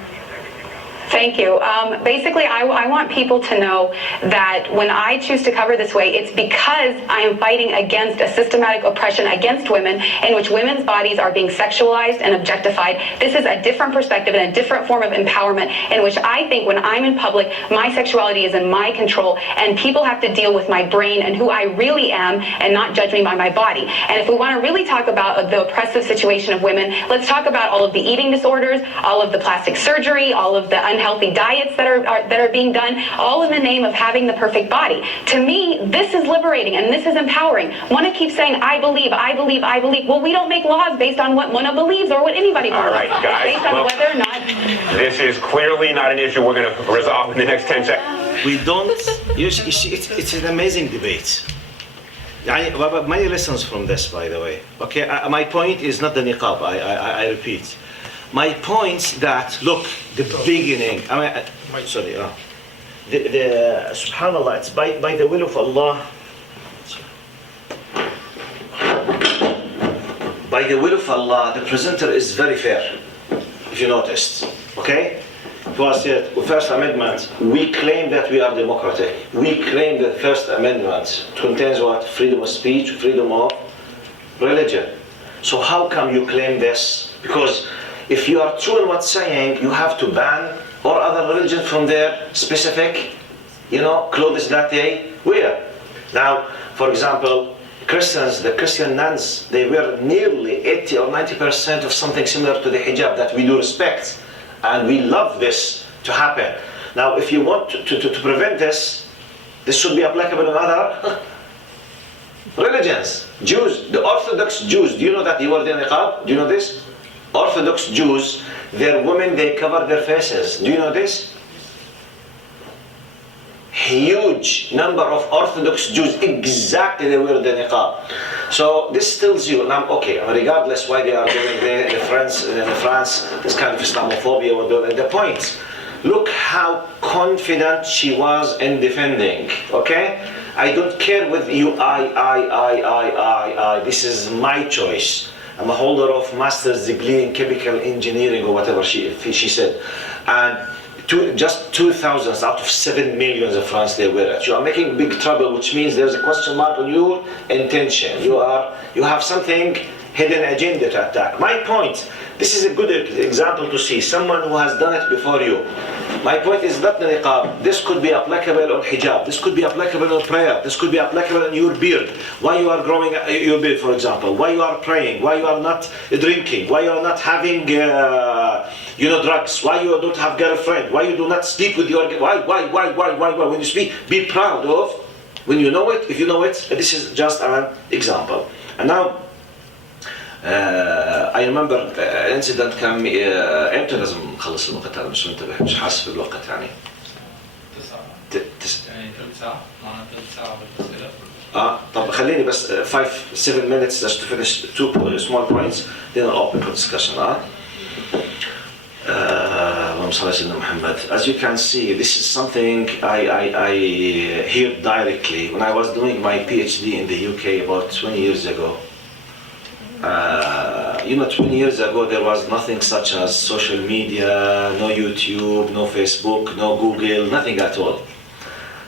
Thank you. Basically, I want people to know that when I choose to cover this way, it's because I am fighting against a systematic oppression against women in which women's bodies are being sexualized and objectified. This is a different perspective and a different form of empowerment in which I think when I'm in public, my sexuality is in my control and people have to deal with my brain and who I really am and not judge me by my body. And if we want to really talk about the oppressive situation of women, let's talk about all of the eating disorders, all of the plastic surgery, all of the unhealthy diets that are being done, all in the name of having the perfect body. To me, this is liberating and this is empowering. Mona keeps saying, I believe, I believe, I believe. Well, we don't make laws based on what Mona believes or what anybody believes. All right, guys. Based on whether or not... This is clearly not an issue we're going to resolve in the next 10 seconds. We don't, it's an amazing debate. Many lessons from this, by the way. Okay, my point is not the niqab, I repeat. My point that, look, the beginning, subhanAllah, it's by the will of Allah. By the will of Allah, the presenter is very fair, if you noticed, okay? It was the First Amendment. We claim that we are democratic. We claim that the First Amendment contains what? Freedom of speech, freedom of religion. So how come you claim this? Because if you are true in what's saying, you have to ban all other religions from their specific, clothes that they wear. Now, for example, Christians, the Christian nuns, they wear nearly 80 or 90% of something similar to the hijab that we do respect. And we love this to happen. Now, if you want to prevent this, this should be applicable in other religions. Jews, the Orthodox Jews, do you know that they wear the niqab? Do you know this? Orthodox Jews, their women, they cover their faces. Do you know this? Huge number of Orthodox Jews, exactly they wear the niqab. So this tells you, okay, regardless why they are doing in France, this kind of Islamophobia, the point, Look how confident she was in defending, okay? I don't care with you, I. This is my choice. I'm a holder of master's degree in chemical engineering or whatever she said. And just 2,000 out of 7 million of France they were at. You are making big trouble, which means there's a question mark on your intention. You have something hidden agenda to attack. My point, this is a good example to see someone who has done it before you. My point is not the niqab. This could be applicable on hijab. This could be applicable on prayer. This could be applicable on your beard. Why you are growing your beard, for example. Why you are praying. Why you are not drinking. Why you are not having, drugs. Why you don't have girlfriend. Why you do not sleep with your. Why. When you speak, be proud of. When you know it, if you know it, this is just an example. And now. I remember incident كان امتى لازم نخلص الوقت هذا مش منتبه مش حاسس بالوقت يعني 9 يعني ثلث ساعة معنا ثلث ساعة بالأسئلة طب خليني بس 5-7 minutes just to finish 2 small points then I'll open for discussion اللهم صل على سيدنا محمد. As you can see, this is something I hear directly when I was doing my PhD in the UK about 20 years ago. 20 years ago there was nothing such as social media, no YouTube, no Facebook, no Google, nothing at all.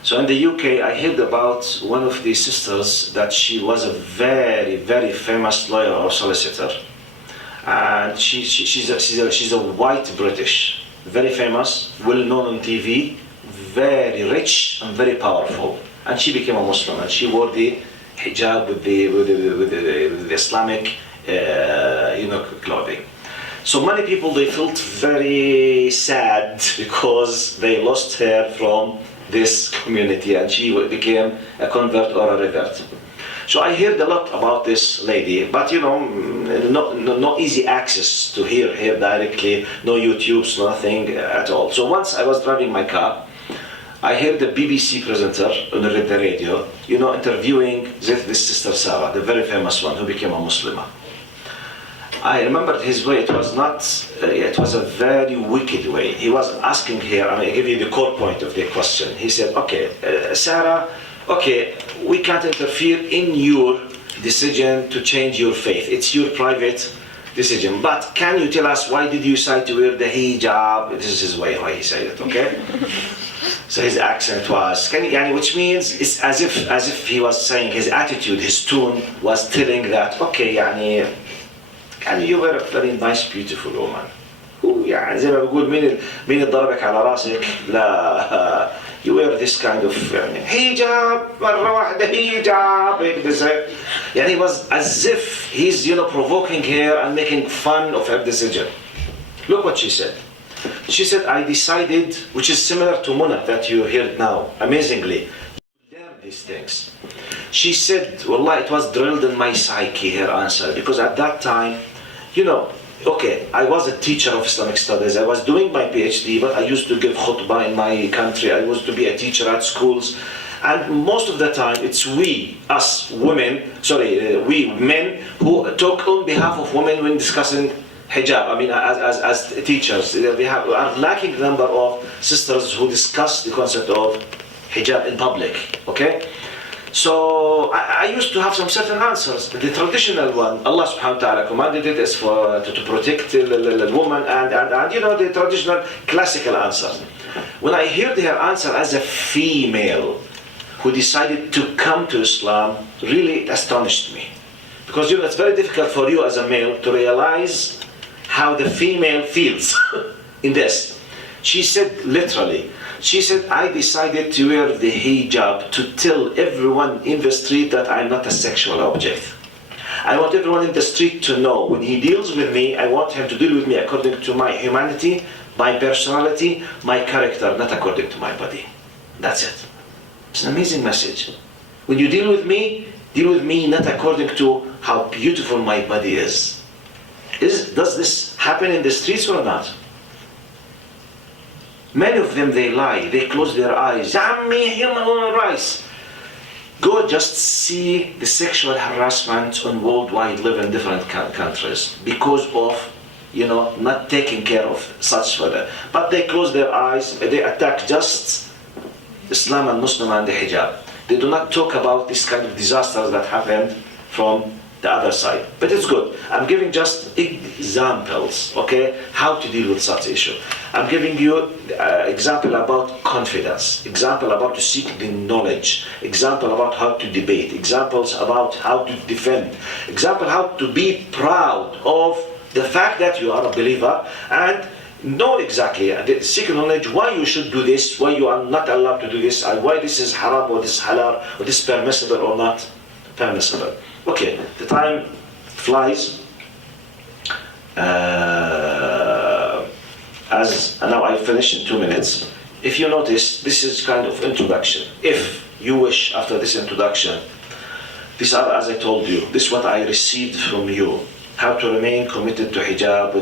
So in the UK I heard about one of the sisters that she was a very, very famous lawyer or solicitor. And she's a white British, very famous, well known on TV, very rich and very powerful. And she became a Muslim and she wore the hijab with the Islamic clothing. So many people they felt very sad because they lost her from this community and she became a convert or a revert. So I heard a lot about this lady, but no easy access to hear her directly, no YouTubes, nothing at all. So once I was driving my car, I heard the BBC presenter on the radio, interviewing this sister Sarah, the very famous one who became a Muslim. I remembered his way. It was a very wicked way. He was asking her, I give you the core point of the question. He said, okay, Sarah, okay, we can't interfere in your decision to change your faith. It's your private decision. But can you tell us why did you decide to wear the hijab? This is his way, how he said it, okay? So his accent was, which means it's as if he was saying his attitude, his tone was telling that, okay, you were a very nice, beautiful woman. زي ما بقول مين ضربك على راسك لا you wear this kind of hijab مرة واحدة hijab he was as if he's provoking her and making fun of her decision. Look what she said. She said, I decided, which is similar to Muna that you heard now, amazingly, you learn these things. She said, Wallah, it was drilled in my psyche, her answer, because at that time, okay, I was a teacher of Islamic studies, I was doing my PhD, but I used to give khutbah in my country, I used to be a teacher at schools, and most of the time it's we men, who talk on behalf of women when discussing hijab. As teachers, we are lacking the number of sisters who discuss the concept of hijab in public, okay? So I used to have some certain answers. The traditional one, Allah subhanahu wa ta'ala commanded it is to protect the woman and the traditional classical answers. When I heard her answer as a female who decided to come to Islam, really astonished me. Because it's very difficult for you as a male to realize how the female feels in this. She said literally, I decided to wear the hijab to tell everyone in the street that I'm not a sexual object. I want everyone in the street to know when he deals with me, I want him to deal with me according to my humanity, my personality, my character, not according to my body. That's it. It's an amazing message. When you deal with me not according to how beautiful my body is. Does this happen in the streets or not? Many of them, they lie, they close their eyes. Human rights. Go just see the sexual harassment on worldwide level in different countries because of not taking care of such further. But they close their eyes, they attack just Islam and Muslim and the hijab. They do not talk about this kind of disasters that happened from the other side. But it's good. I'm giving just examples, okay, how to deal with such issue. I'm giving you example about confidence, example about to seek the knowledge, example about how to debate, examples about how to defend, example how to be proud of the fact that you are a believer and know exactly, seek knowledge why you should do this, why you are not allowed to do this, and why this is haram or this is halal, or this is permissible or not permissible. Okay, the time flies. As now I finish in 2 minutes. If you notice, this is kind of introduction. If you wish, after this introduction, these are, as I told you, this is what I received from you. How to remain committed to hijab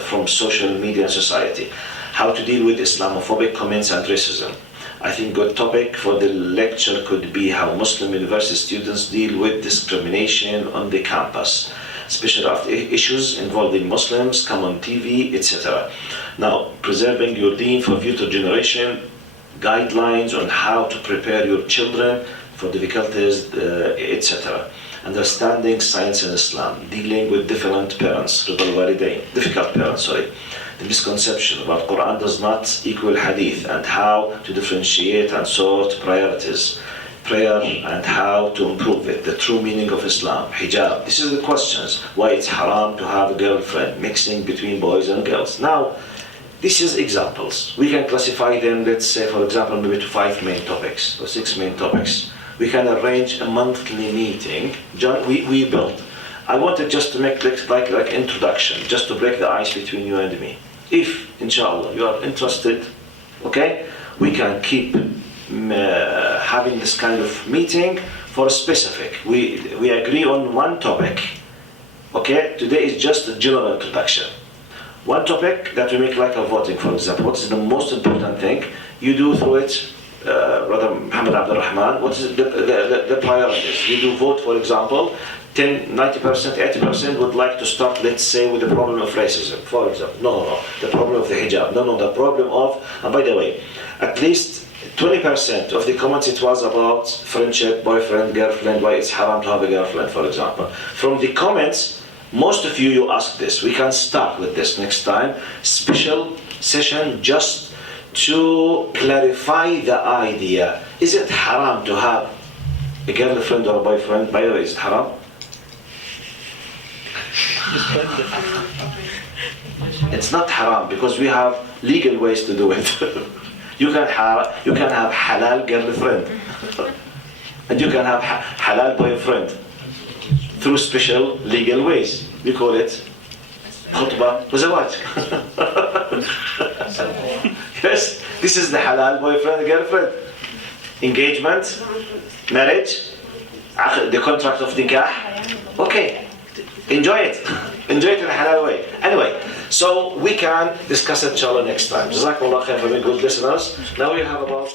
from social media and society. How to deal with Islamophobic comments and racism. I think good topic for the lecture could be how Muslim university students deal with discrimination on the campus, especially after issues involving Muslims come on TV, etc. Now, preserving your deen for future generation, guidelines on how to prepare your children for difficulties, etc. Understanding science in Islam, dealing with different parents, difficult parents, sorry. The misconception about Quran does not equal hadith, and how to differentiate and sort priorities, prayer and how to improve it, the true meaning of Islam, hijab. This is the questions. Why it's haram to have a girlfriend, mixing between boys and girls. Now, this is examples. We can classify them, let's say, for example, maybe to 5 main topics or 6 main topics. We can arrange a monthly meeting. We build. I wanted just to make like introduction, just to break the ice between you and me. If, inshallah, you are interested, okay, we can keep having this kind of meeting for a specific. We agree on one topic, okay? Today is just a general introduction. One topic that we make like a voting, for example. What is the most important thing? You do through it, Brother Muhammad Abdul Rahman, what is the priorities? You do vote, for example, 10, 90%, 80% would like to start, let's say, with the problem of racism, for example. No, the problem of the hijab. No, the problem of, and by the way, at least 20% of the comments it was about friendship, boyfriend, girlfriend, why it's haram to have a girlfriend, for example. From the comments, most of you asked this. We can start with this next time. Special session just to clarify the idea. Is it haram to have a girlfriend or a boyfriend? By the way, is it haram? It's not haram because we have legal ways to do it. You can have halal girlfriend and you can have halal boyfriend through special legal ways. We call it khutbah وزواج. Yes, this is the halal boyfriend girlfriend. Engagement, marriage, the contract of nikah. Okay. Enjoy it. Enjoy it in a halal way. Anyway, so we can discuss it inshallah next time. Jazakumullah khair for being good listeners. Now we have about